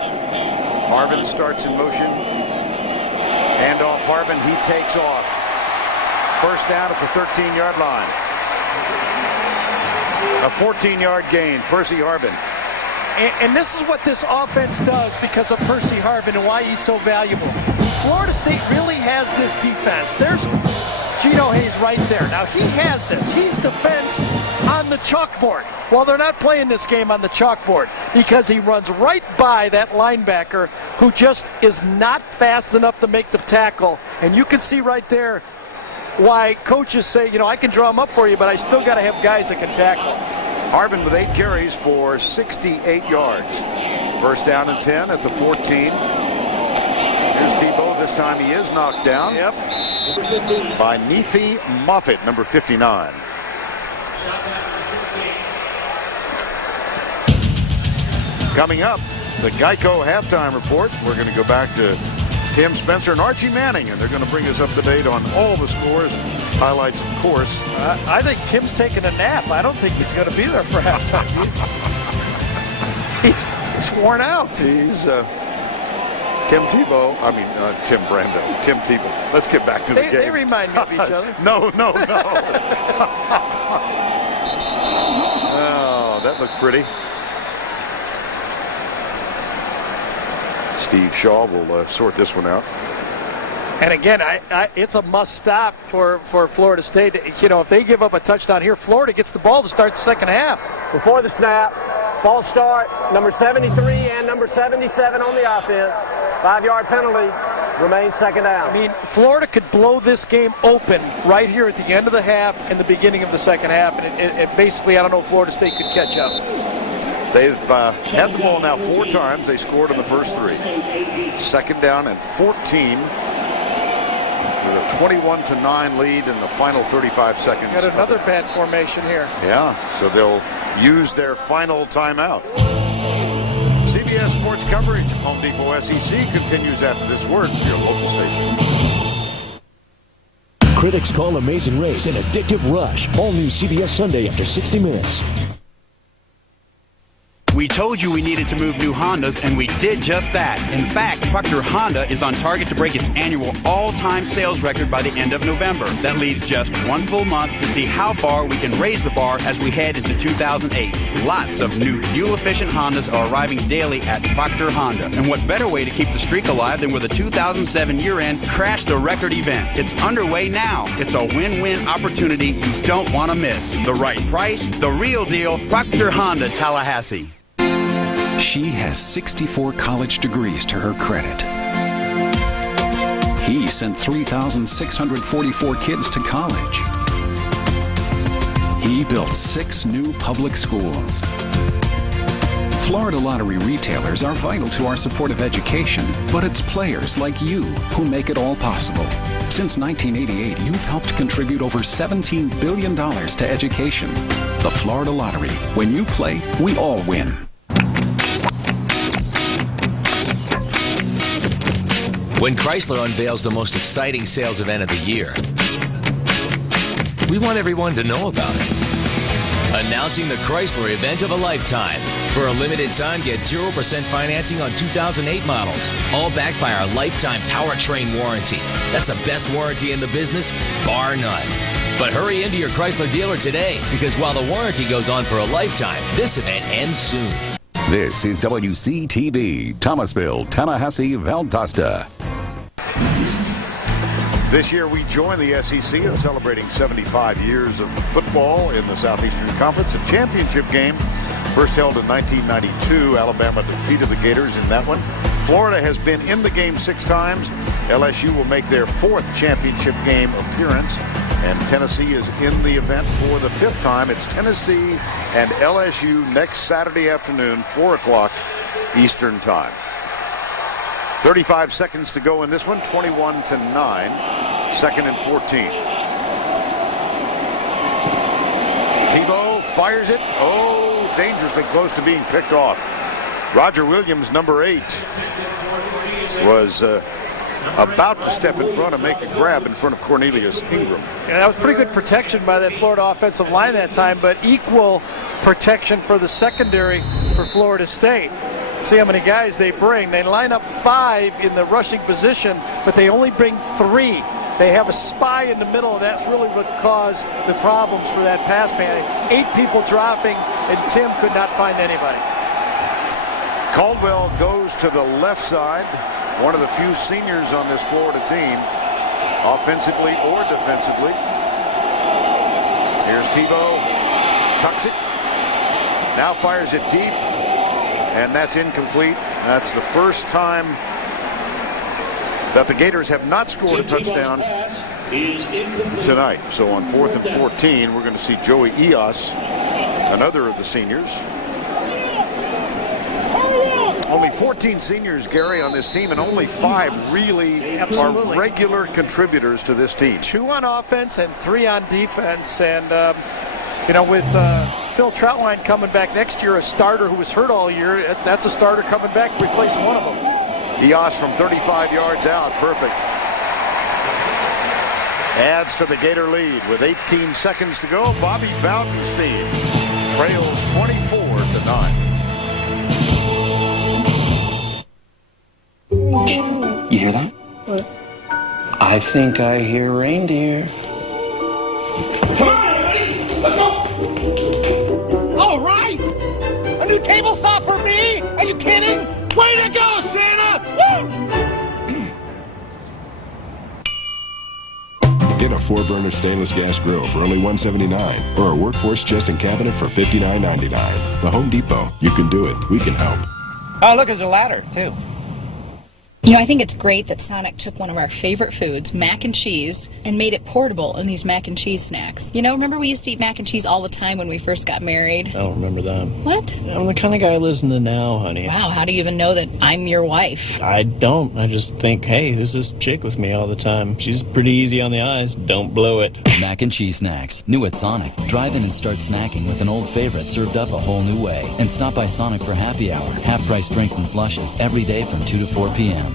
Harvin starts in motion. Hand off Harvin. He takes off. First down at the 13-yard line. A 14-yard gain. Percy Harvin. And this is what this offense does because of Percy Harvin and why he's so valuable. Florida State really has this defense. There's Gino Hayes right there. Now, he has this. He's defensed on the chalkboard. Well, they're not playing this game on the chalkboard because he runs right by that linebacker who just is not fast enough to make the tackle. And you can see right there why coaches say, I can draw him up for you, but I still got to have guys that can tackle him. Harvin with 8 carries for 68 yards. First down and 10 at the 14. Here's Tebow. This time he is knocked down. Yep. By Nefi Moffitt, number 59. Coming up, the Geico halftime report. We're going to go back to Tim Spencer and Archie Manning, and they're going to bring us up to date on all the scores and highlights, of course. I think Tim's taking a nap. I don't think he's going to be there for halftime. He's worn out. He's Tim Tebow. Tim Brando. Tim Tebow. Let's get back to the game. They remind me of each other. No. Oh, that looked pretty. Steve Shaw will sort this one out. And again, it's a must stop for Florida State. If they give up a touchdown here, Florida gets the ball to start the second half. Before the snap, false start, number 73 and number 77 on the offense. 5-yard penalty, remains second down. Florida could blow this game open right here at the end of the half and the beginning of the second half. And it basically, I don't know if Florida State could catch up. They've had the ball now 4 times. They scored in the first 3. Second down and 14 with a 21-9 lead in the final 35 seconds. Got another bad formation here. Yeah, so they'll use their final timeout. CBS Sports coverage of Home Depot SEC continues after this word from your local station. Critics call Amazing Race an addictive rush. All new CBS Sunday after 60 minutes. We told you we needed to move new Hondas, and we did just that. In fact, Proctor Honda is on target to break its annual all-time sales record by the end of November. That leaves just 1 full month to see how far we can raise the bar as we head into 2008. Lots of new fuel-efficient Hondas are arriving daily at Proctor Honda. And what better way to keep the streak alive than with a 2007 year-end Crash the Record event? It's underway now. It's a win-win opportunity you don't want to miss. The right price, the real deal, Proctor Honda, Tallahassee. She has 64 college degrees to her credit. He sent 3,644 kids to college. He built 6 new public schools. Florida Lottery retailers are vital to our support of education, but it's players like you who make it all possible. Since 1988, you've helped contribute over $17 billion to education. The Florida Lottery. When you play, we all win. When Chrysler unveils the most exciting sales event of the year, we want everyone to know about it. Announcing the Chrysler event of a lifetime. For a limited time, get 0% financing on 2008 models, all backed by our lifetime powertrain warranty. That's the best warranty in the business, bar none. But hurry into your Chrysler dealer today, because while the warranty goes on for a lifetime, this event ends soon. This is WCTV, Thomasville, Tallahassee, Valdosta. This year we join the SEC in celebrating 75 years of football in the Southeastern Conference. A championship game, first held in 1992. Alabama defeated the Gators in that one. Florida has been in the game 6 times. LSU will make their 4th championship game appearance. And Tennessee is in the event for the 5th time. It's Tennessee and LSU next Saturday afternoon, 4 o'clock Eastern Time. 35 seconds to go in this one, 21-9, 2nd and 14. Tebow fires it. Oh, dangerously close to being picked off. Roger Williams, number 8, was about to step in front and make a grab in front of Cornelius Ingram. Yeah, that was pretty good protection by that Florida offensive line that time, but equal protection for the secondary for Florida State. See how many guys they bring. They line up 5 in the rushing position, but they only bring 3. They have a spy in the middle, and that's really what caused the problems for that pass pan. 8 people dropping, and Tim could not find anybody. Caldwell goes to the left side, one of the few seniors on this Florida team, offensively or defensively. Here's Tebow, tucks it, now fires it deep, and that's incomplete. That's the first time that the Gators have not scored a touchdown tonight. So on 4th and 14, we're going to see Joey Eos, another of the seniors. Only 14 seniors, Gary, on this team, and only 5 really are regular contributors to this team. 2 on offense and 3 on defense. And, with Phil Troutline coming back next year, a starter who was hurt all year, that's a starter coming back to replace one of them. Eos from 35 yards out, perfect. Adds to the Gator lead with 18 seconds to go. Bobby Bowden's team trails 24-9. You hear that? What? I think I hear reindeer. Come on, everybody! Let's go! All right! A new table saw for me? Are you kidding? Way to go, Santa! Woo! Get a 4-burner stainless gas grill for only $179, or a workforce chest and cabinet for $59.99. The Home Depot. You can do it. We can help. Oh, look, there's a ladder, too. You know, I think it's great that Sonic took one of our favorite foods, mac and cheese, and made it portable in these mac and cheese snacks. You know, remember we used to eat mac and cheese all the time when we first got married? I don't remember that. What? I'm the kind of guy who lives in the now, honey. Wow, how do you even know that I'm your wife? I don't. I just think, hey, who's this chick with me all the time? She's pretty easy on the eyes. Don't blow it. Mac and cheese snacks. New at Sonic. Drive in and start snacking with an old favorite served up a whole new way. And stop by Sonic for happy hour. Half-price drinks and slushes every day from 2 to 4 p.m.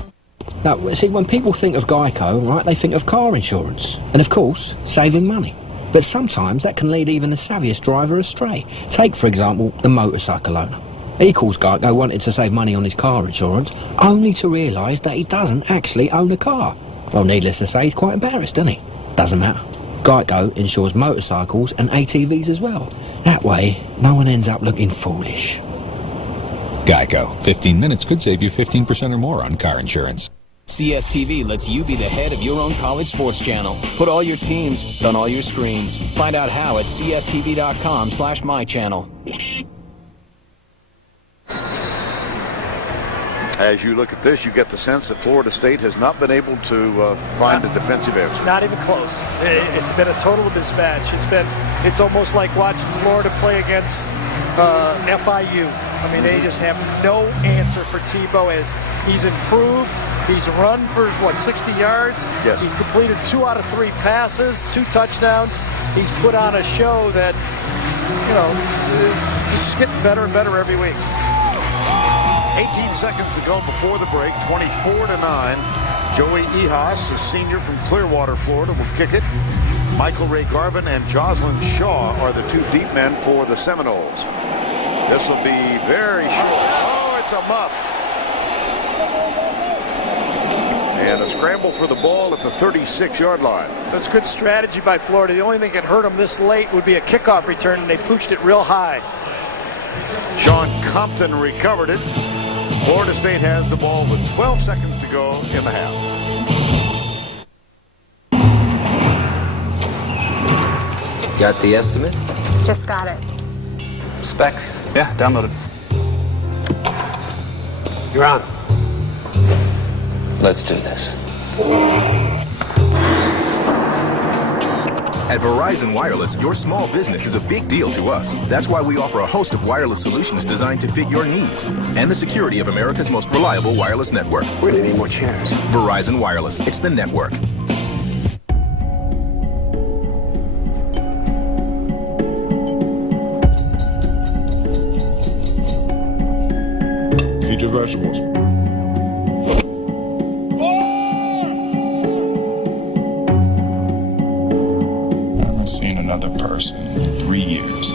Now, see, when people think of Geico, right, they think of car insurance. And, of course, saving money. But sometimes that can lead even the savviest driver astray. Take, for example, the motorcycle owner. He calls Geico wanting to save money on his car insurance, only to realise that he doesn't actually own a car. Well, needless to say, he's quite embarrassed, doesn't he? Doesn't matter. Geico insures motorcycles and ATVs as well. That way, no one ends up looking foolish. Geico. 15 minutes could save you 15% or more on car insurance. CSTV lets you be the head of your own college sports channel. Put all your teams on all your screens. Find out how at cstv.com/mychannel. As you look at this, you get the sense that Florida State has not been able to find a defensive answer. Not even close. It's been a total mismatch. It's almost like watching Florida play against FIU. I mean, they just have no answer for Tebow as he's improved. He's run for, 60 yards? Yes. He's completed 2 out of 3 passes, 2 touchdowns. He's put on a show that, it's just getting better and better every week. 18 seconds to go before the break, 24-9. Joey Eos, a senior from Clearwater, Florida, will kick it. Michael Ray Garvin and Jocelyn Shaw are the 2 deep men for the Seminoles. This will be very short. Oh, it's a muff. And a scramble for the ball at the 36-yard line. That's good strategy by Florida. The only thing that hurt them this late would be a kickoff return, and they pooched it real high. Sean Compton recovered it. Florida State has the ball with 12 seconds to go in the half. Got the estimate? Just got it. Specs? Yeah, downloaded. You're on. Let's do this. At Verizon Wireless, your small business is a big deal to us. That's why we offer a host of wireless solutions designed to fit your needs and the security of America's most reliable wireless network. We're gonna need more chairs. Verizon Wireless. It's the network. Eat your vegetables. I haven't seen another person in 3 years.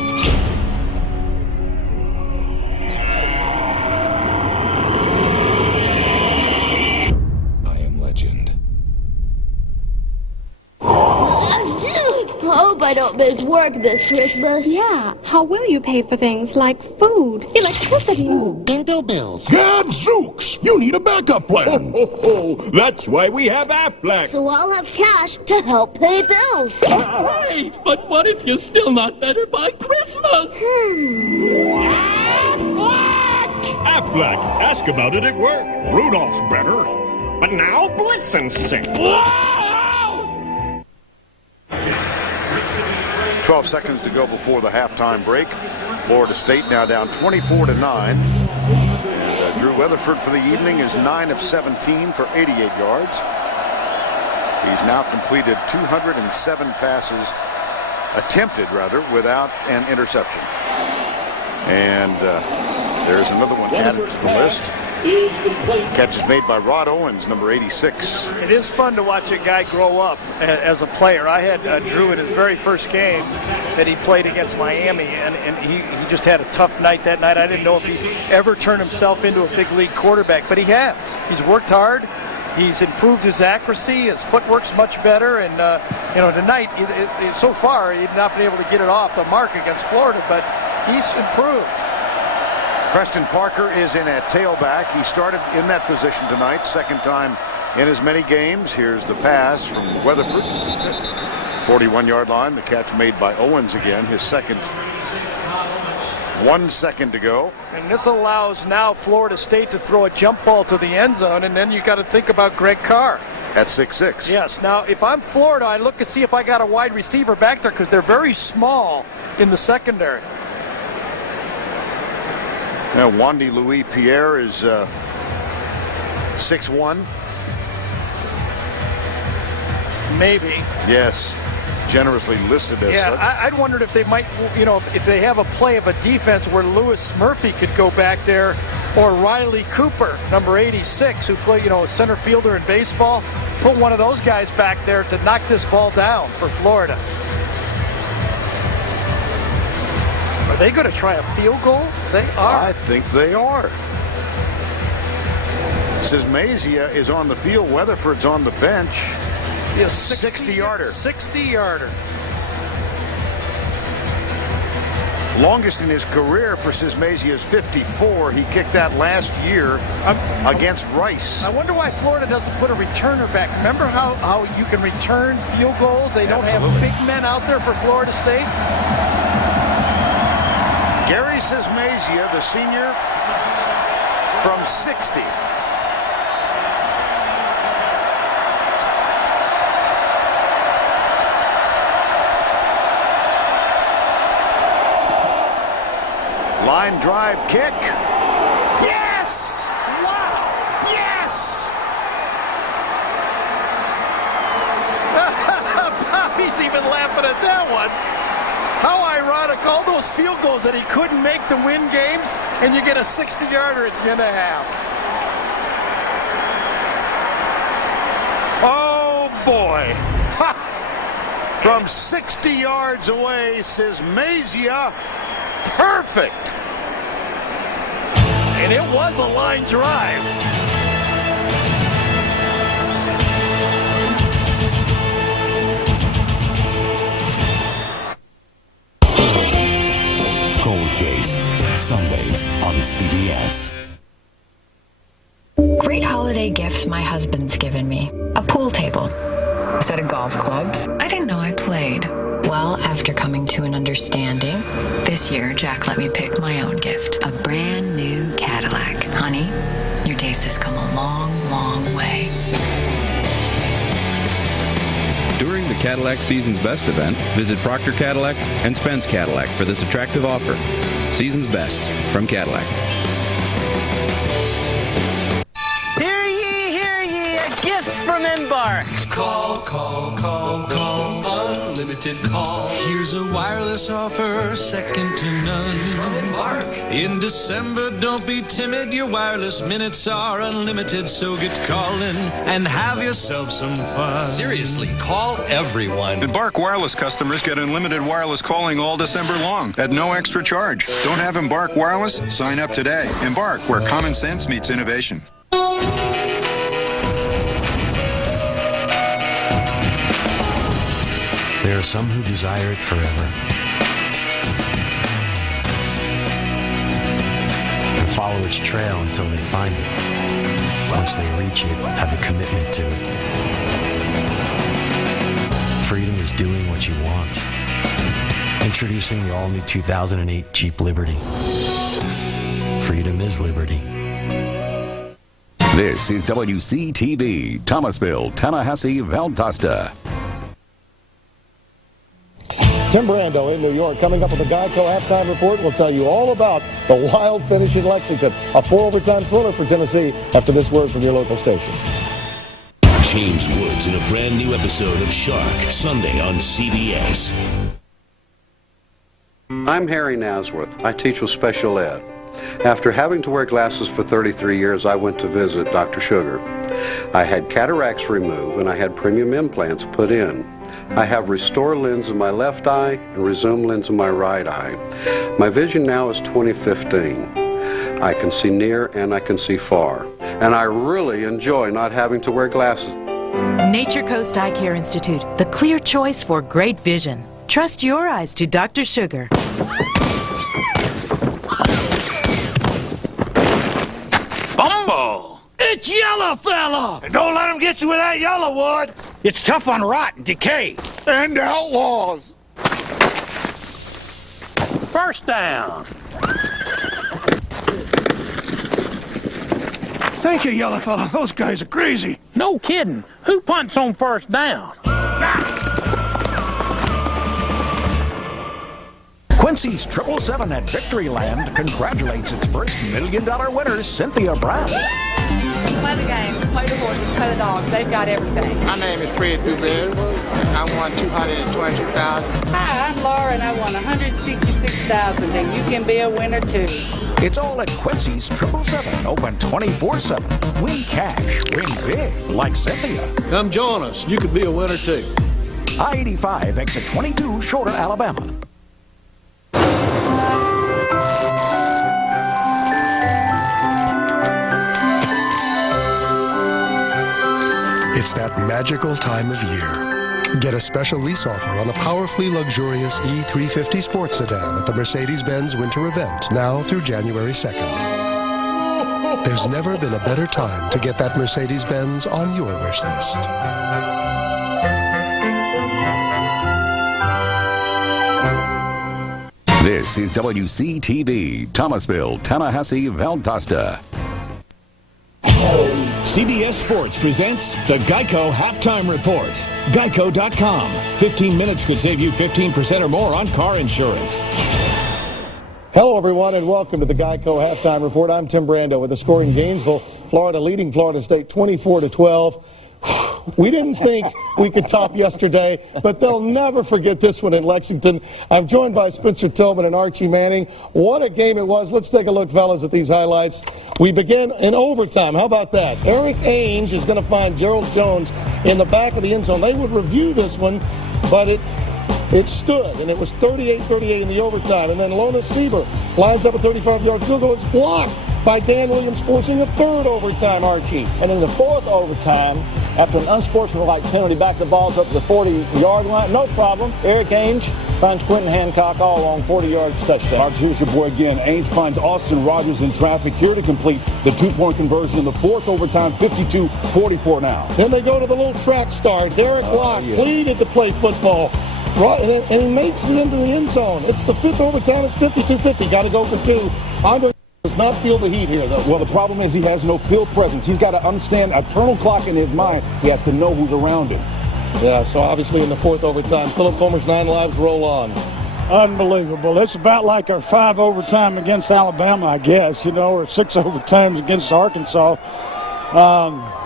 I am legend. Hope I don't miss work this Christmas. Yeah, how will you pay for things like food, electricity, dental bills? Gadzooks! You need a backup plan. That's why we have Aflac. So I'll have cash to help pay bills. Right, but what if you're still not better by Christmas? Aflac. Ask about it at work. Rudolph's better. But now Blitzen's sick. 12 seconds to go before the halftime break. Florida State now down 24-9. And Drew Weatherford for the evening is 9 of 17 for 88 yards. He's now completed 207 passes, attempted rather, without an interception. And there's another one added to the list. Catches made by Rod Owens, number 86. It is fun to watch a guy grow up as a player. I had Drew in his very first game that he played against Miami, and he just had a tough night that night. I didn't know if he'd ever turn himself into a big league quarterback, but he has. He's worked hard. He's improved his accuracy. His footwork's much better, and tonight, so far, he's not been able to get it off the mark against Florida, but he's improved. Preston Parker is in at tailback. He started in that position tonight, second time in as many games. Here's the pass from Weatherford. 41-yard line. The catch made by Owens again, his second. 1 second to go. And this allows now Florida State to throw a jump ball to the end zone, and then you got to think about Greg Carr. At 6'6". Yes. Now, if I'm Florida, I look to see if I got a wide receiver back there because they're very small in the secondary. Now, Wandy Louis-Pierre is 6'1". Maybe. Yes. Generously listed as such. I'd wondered if they might, if they have a play of a defense where Lewis Murphy could go back there, or Riley Cooper, number 86, who play, center fielder in baseball, put one of those guys back there to knock this ball down for Florida. Are they going to try a field goal? They are. I think they are. Says Mazia is on the field. Weatherford's on the bench. Yes, 60-yarder. 60-yarder. Longest in his career for Sismazia is 54. He kicked that last year against Rice. I wonder why Florida doesn't put a returner back. Remember how you can return field goals? They don't have big men out there for Florida State. Gary Sismazia, the senior, from 60. Line drive kick. Yes! Wow! Yes! Bobby's even laughing at that one. How ironic, all those field goals that he couldn't make to win games, and you get a 60-yarder at the end of half. Oh, boy. From 60 yards away, Sismazia, perfect. And it was a line drive. Cold Case, Sundays on CBS. Great holiday gifts my husband's given me. A pool table. A set of golf clubs. I didn't know I played. Well, after coming to an understanding, this year Jack let me pick my own gift. A brand new Cadillac. Honey, your taste has come a long, long way. During the Cadillac Season's Best event, visit Proctor Cadillac and Spence Cadillac for this attractive offer. Season's Best from Cadillac. Hear ye, a gift from Embark. Call, unlimited call. Here's a wireless offer, second to none. It's from Embark. In December, don't be timid, your wireless minutes are unlimited, so get calling and have yourself some fun. Seriously, call everyone. Embark Wireless customers get unlimited wireless calling all December long at no extra charge. Don't have Embark Wireless? Sign up today. Embark, where common sense meets innovation. There are some who desire it forever and follow its trail until they find it. Once they reach it, have a commitment to it. Freedom is doing what you want. Introducing the all-new 2008 Jeep Liberty. Freedom is liberty. This is WCTV, Thomasville, Tallahassee, Valdosta. Tim Brando in New York. Coming up with the Geico halftime report, we'll tell you all about the wild finish in Lexington. A 4-overtime thriller for Tennessee after this word from your local station. James Woods in a brand new episode of Shark, Sunday on CBS. I'm Harry Nasworth. I teach with special ed. After having to wear glasses for 33 years, I went to visit Dr. Sugar. I had cataracts removed and I had premium implants put in. I have Restore lens in my left eye and Resume lens in my right eye. My vision now is 20/15. I can see near and I can see far. And I really enjoy not having to wear glasses. Nature Coast Eye Care Institute, the clear choice for great vision. Trust your eyes to Dr. Sugar. Bumble! It's Yellow Fella! Don't let him get you with that yellow wood! It's tough on rot and decay. And outlaws! First down! Thank you, Yellow Fella. Those guys are crazy. No kidding. Who punts on first down? Quincy's 777 at Victoryland congratulates its first $1 million winner, Cynthia Brown. Play the game, play the horses, play the dogs. They've got everything. My name is Fred Dubé, and I won $222,000. Hi, I'm Laura, and I won $166,000, and you can be a winner too. It's all at Quincy's 777, open 24/7. Win cash, win big, like Cynthia. Come join us. You could be a winner too. I-85, exit 22, Shorter, Alabama. It's that magical time of year. Get a special lease offer on a powerfully luxurious E350 sports sedan at the Mercedes-Benz Winter Event, now through January 2nd. There's never been a better time to get that Mercedes-Benz on your wish list. This is WCTV, Thomasville, Tallahassee, Valdosta. CBS Sports presents the Geico Halftime Report. Geico.com. 15 minutes could save you 15% or more on car insurance. Hello, everyone, and welcome to the Geico Halftime Report. I'm Tim Brando with the score in Gainesville, Florida, leading Florida State 24-12. We didn't think we could top yesterday, but they'll never forget this one in Lexington. I'm joined by Spencer Tillman and Archie Manning. What a game it was. Let's take a look, fellas, at these highlights. We begin in overtime. How about that? Eric Ainge is going to find Gerald Jones in the back of the end zone. They would review this one, but it stood, and it was 38-38 in the overtime. And then Lona Sieber lines up a 35-yard field goal. It's blocked by Dan Williams, forcing a third overtime, Archie. And in the fourth overtime, after an unsportsmanlike penalty, back the balls up to the 40-yard line. No problem. Eric Ainge finds Quentin Hancock all along 40 yards touchdown. Archie, here's your boy again. Ainge finds Austin Rogers in traffic here to complete the two-point conversion in the fourth overtime, 52-44 now. Then they go to the little track star. Derek Locke pleaded to play football. Right, and he makes it into the end zone. It's the fifth overtime. It's 52-50. Got to go for two. Andre does not feel the heat here, though. Well, the problem is he has no field presence. He's got to understand a eternal clock in his mind. He has to know who's around him. Yeah, so obviously in the fourth overtime, Philip Fulmer's 9 lives roll on. Unbelievable. It's about like our 5 overtime against Alabama, I guess, or 6 overtimes against Arkansas.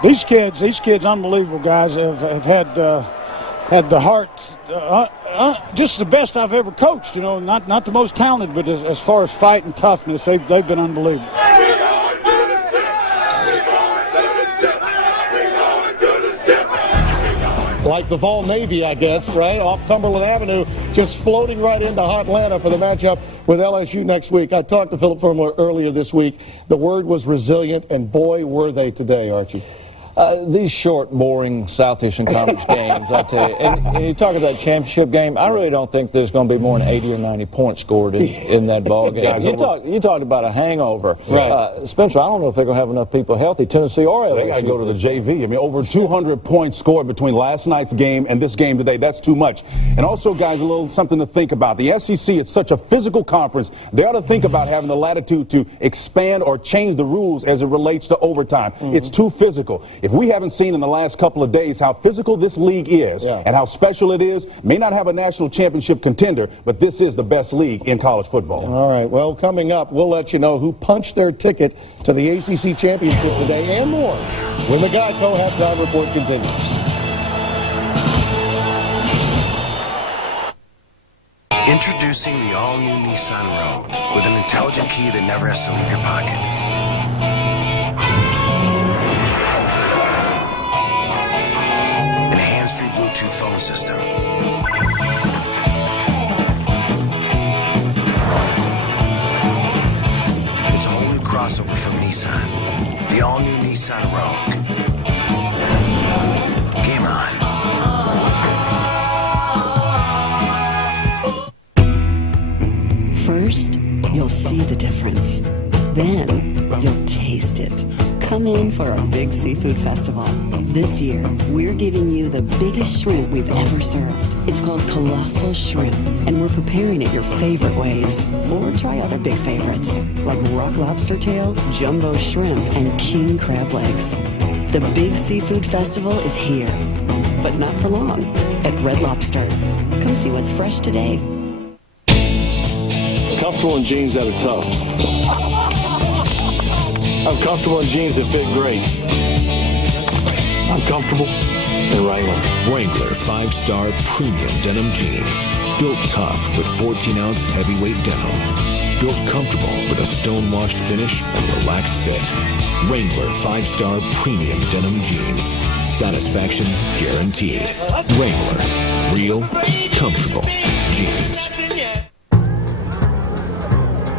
These kids, unbelievable guys, have had the heart, just the best I've ever coached. Not the most talented, but as far as fight and toughness, they've been unbelievable. Like the Vol Navy, I guess, right? Off Cumberland Avenue, just floating right into Hotlanta for the matchup with LSU next week. I talked to Philip Fulmer earlier this week. The word was resilient, and boy, were they today, Archie. These short, boring Southeastern Conference games, I tell you. And you talk about that championship game, I really don't think there's going to be more than 80 or 90 points scored in that ball game. You talked about a hangover. Right. Spencer, I don't know if they're going to have enough people healthy, Tennessee or LSU. They got to go to the JV. I mean, over 200 points scored between last night's game and this game today. That's too much. And also, guys, a little something to think about. The SEC, it's such a physical conference. They ought to think about having the latitude to expand or change the rules as it relates to overtime. It's too physical. If we haven't seen in the last couple of days how physical this league is and how special it is, may not have a national championship contender, but this is the best league in college football. All right, well, coming up, we'll let you know who punched their ticket to the ACC championship today and more when the Geico halftime report continues. Introducing the all-new Nissan Rogue with an intelligent key that never has to leave your pocket. Bluetooth phone system. It's a whole new crossover from Nissan. The all-new Nissan Rogue. Game on. First, you'll see the difference. Then, you'll taste it. Come in for our big seafood festival. This year, we're giving you the biggest shrimp we've ever served. It's called Colossal Shrimp, and we're preparing it your favorite ways. Or try other big favorites, like rock lobster tail, jumbo shrimp, and king crab legs. The big seafood festival is here, but not for long, at Red Lobster. Come see what's fresh today. Comfortable in jeans that are tough. I'm comfortable in jeans that fit great. I'm comfortable in Wrangler. Wrangler 5-star premium denim jeans. Built tough with 14-ounce heavyweight denim. Built comfortable with a stone-washed finish and relaxed fit. Wrangler 5-star premium denim jeans. Satisfaction guaranteed. Wrangler. Real, comfortable jeans.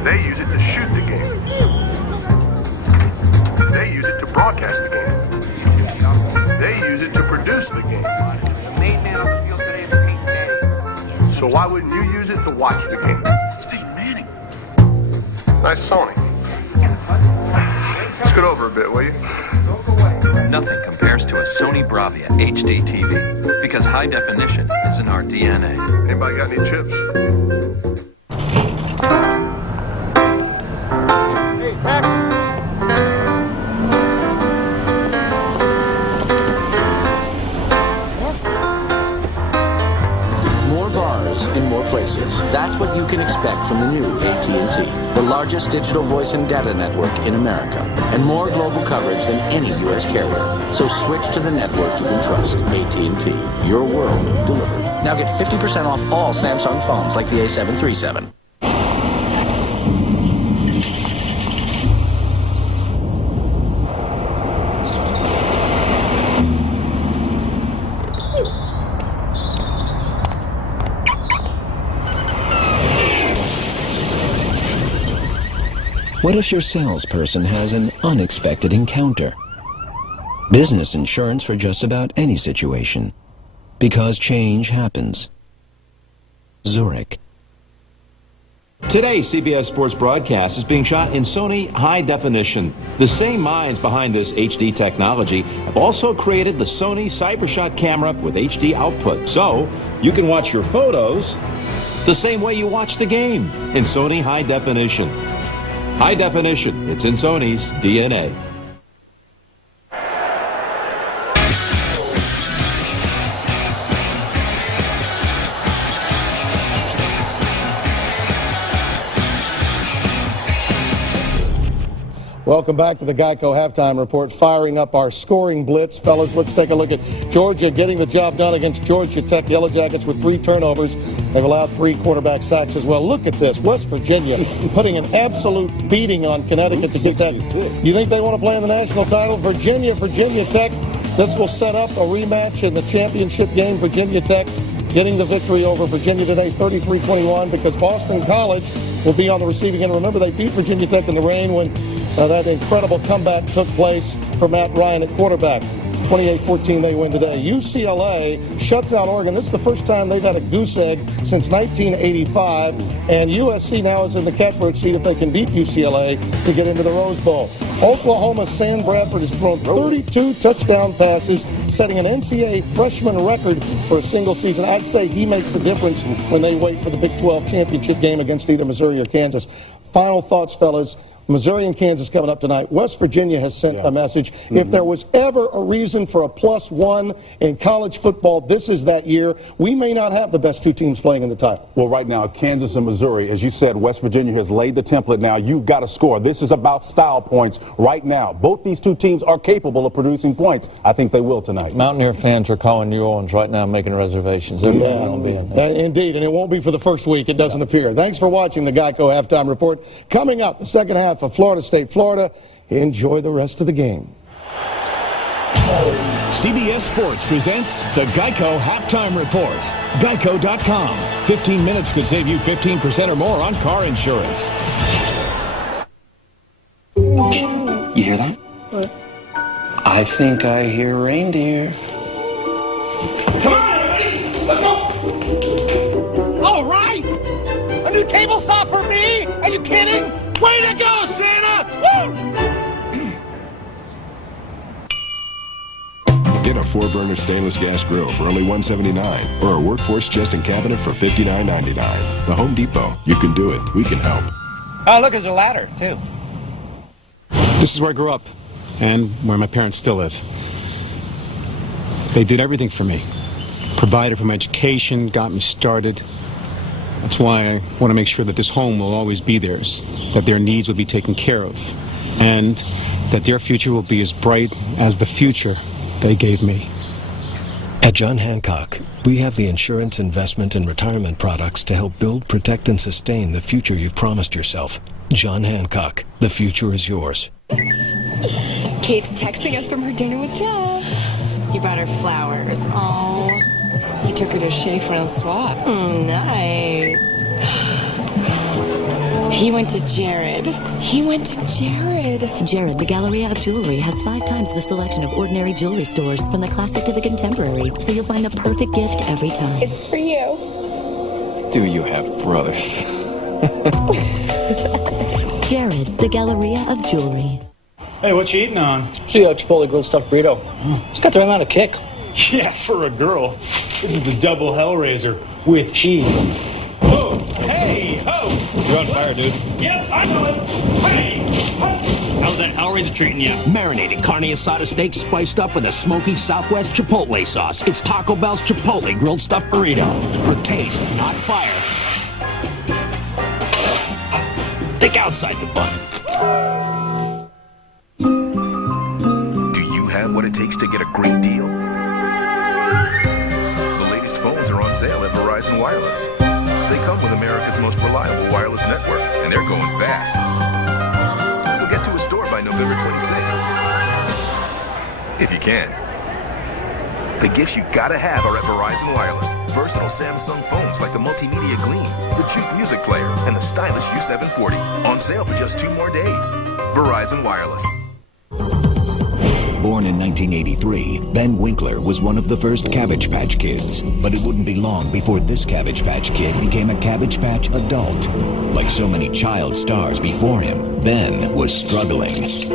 They use it to shoot the game. They use it to broadcast the game. They use it to produce the game. The main man on the field today is Peyton Manning. So why wouldn't you use it to watch the game? It's Peyton Manning. Nice Sony. Scoot over a bit, will you? Nothing compares to a Sony Bravia HD TV because high definition is in our DNA. Anybody got any chips? Hey, tackle. More bars in more places. That's what you can expect from the new AT&T, the largest digital voice and data network in America, and more global coverage than any U.S. carrier. So switch to the network you can trust. AT&T, your world delivered. Now get 50% off all Samsung phones like the A737. What if your salesperson has an unexpected encounter? Business insurance for just about any situation. Because change happens. Zurich. Today's CBS Sports broadcast is being shot in Sony high definition. The same minds behind this HD technology have also created the Sony CyberShot camera with HD output. So you can watch your photos the same way you watch the game in Sony high definition. High definition, it's in Sony's DNA. Welcome back to the Geico Halftime Report, firing up our scoring blitz. Fellas, let's take a look at Georgia getting the job done against Georgia Tech. Yellow Jackets with 3 turnovers. They've allowed 3 quarterback sacks as well. Look at this. West Virginia putting an absolute beating on Connecticut to get that. You think they want to play in the national title? Virginia Tech. This will set up a rematch in the championship game. Virginia Tech getting the victory over Virginia today, 33-21, because Boston College will be on the receiving end. Remember, they beat Virginia Tech in the rain when that incredible comeback took place for Matt Ryan at quarterback. 28-14 they win today. UCLA shuts out Oregon. This is the first time they've had a goose egg since 1985, and USC now is in the catbird seat if they can beat UCLA to get into the Rose Bowl. Oklahoma's Sam Bradford has thrown 32 touchdown passes, setting an NCAA freshman record for a single season. I'd say he makes a difference when they wait for the Big 12 championship game against either Missouri or Kansas. Final thoughts, fellas. Missouri and Kansas coming up tonight. West Virginia has sent a message. If there was ever a reason for a +1 in college football, this is that year. We may not have the best 2 teams playing in the title. Well, right now, Kansas and Missouri, as you said, West Virginia has laid the template now. You've got to score. This is about style points right now. Both these 2 teams are capable of producing points. I think they will tonight. Mountaineer fans are calling New Orleans right now, making reservations. Everybody will be in there. Indeed, and it won't be for the first week. It doesn't appear. Thanks for watching the Geico Halftime Report. Coming up, the second half of Florida State, Florida. Enjoy the rest of the game. CBS Sports presents the Geico Halftime Report. Geico.com. 15 minutes could save you 15% or more on car insurance. You hear that? What? I think I hear reindeer. Come on, everybody! Let's go! All right! A new table saw for me? Are you kidding? Way to go, Santa! Woo! Get a 4-burner stainless gas grill for only $179, or a workforce chest and cabinet for $59.99. The Home Depot. You can do it. We can help. Oh, look, there's a ladder, too. This is where I grew up, and where my parents still live. They did everything for me. Provided for my education, got me started. That's why I want to make sure that this home will always be theirs, that their needs will be taken care of, and that their future will be as bright as the future they gave me. At John Hancock, we have the insurance, investment, and retirement products to help build, protect, and sustain the future you've promised yourself. John Hancock, the future is yours. Kate's texting us from her dinner with Jeff. He brought her flowers. Oh, he took her to Chez Francois. Nice. He went to Jared. Jared, the Galleria of Jewelry, has 5 times the selection of ordinary jewelry stores, from the classic to the contemporary, so you'll find the perfect gift every time. It's for you. Do you have brothers? Jared, the Galleria of Jewelry. Hey, what you eating on? See that Chipotle grilled stuffed burrito? It's got the right amount of kick. Yeah, for a girl. This is the double Hellraiser with cheese. Whoa! Hey! Ho! You're on fire, dude. Yep, I know it. Hey! Ho! How's that Hellraiser treating you? Marinated carne asada steak spiced up with a smoky Southwest Chipotle sauce. It's Taco Bell's Chipotle grilled stuffed burrito. For taste, not fire. Think outside the bun. Do you have what it takes to get a great deal? The latest phones are on sale at Verizon Wireless. They come with America's most reliable wireless network, and they're going fast. So get to a store by November 26th. If you can. The gifts you gotta have are at Verizon Wireless. Versatile Samsung phones like the Multimedia Gleam, the Juke Music Player, and the stylish U740. On sale for just 2 more days. Verizon Wireless. Born in 1983, Ben Winkler was one of the first Cabbage Patch Kids. But it wouldn't be long before this Cabbage Patch Kid became a Cabbage Patch adult. Like so many child stars before him, Ben was struggling.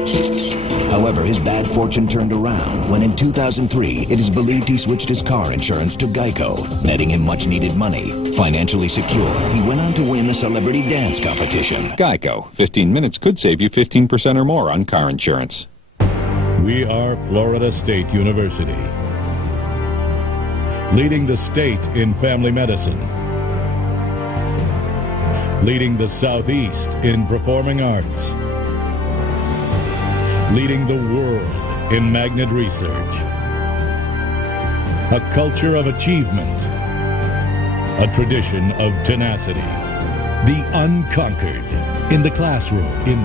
However, his bad fortune turned around when in 2003, it is believed he switched his car insurance to Geico, netting him much-needed money. Financially secure, he went on to win a celebrity dance competition. Geico. 15 minutes could save you 15% or more on car insurance. We are Florida State University, leading the state in family medicine, leading the Southeast in performing arts, leading the world in magnet research. A culture of achievement, a tradition of tenacity. The unconquered in the classroom, in the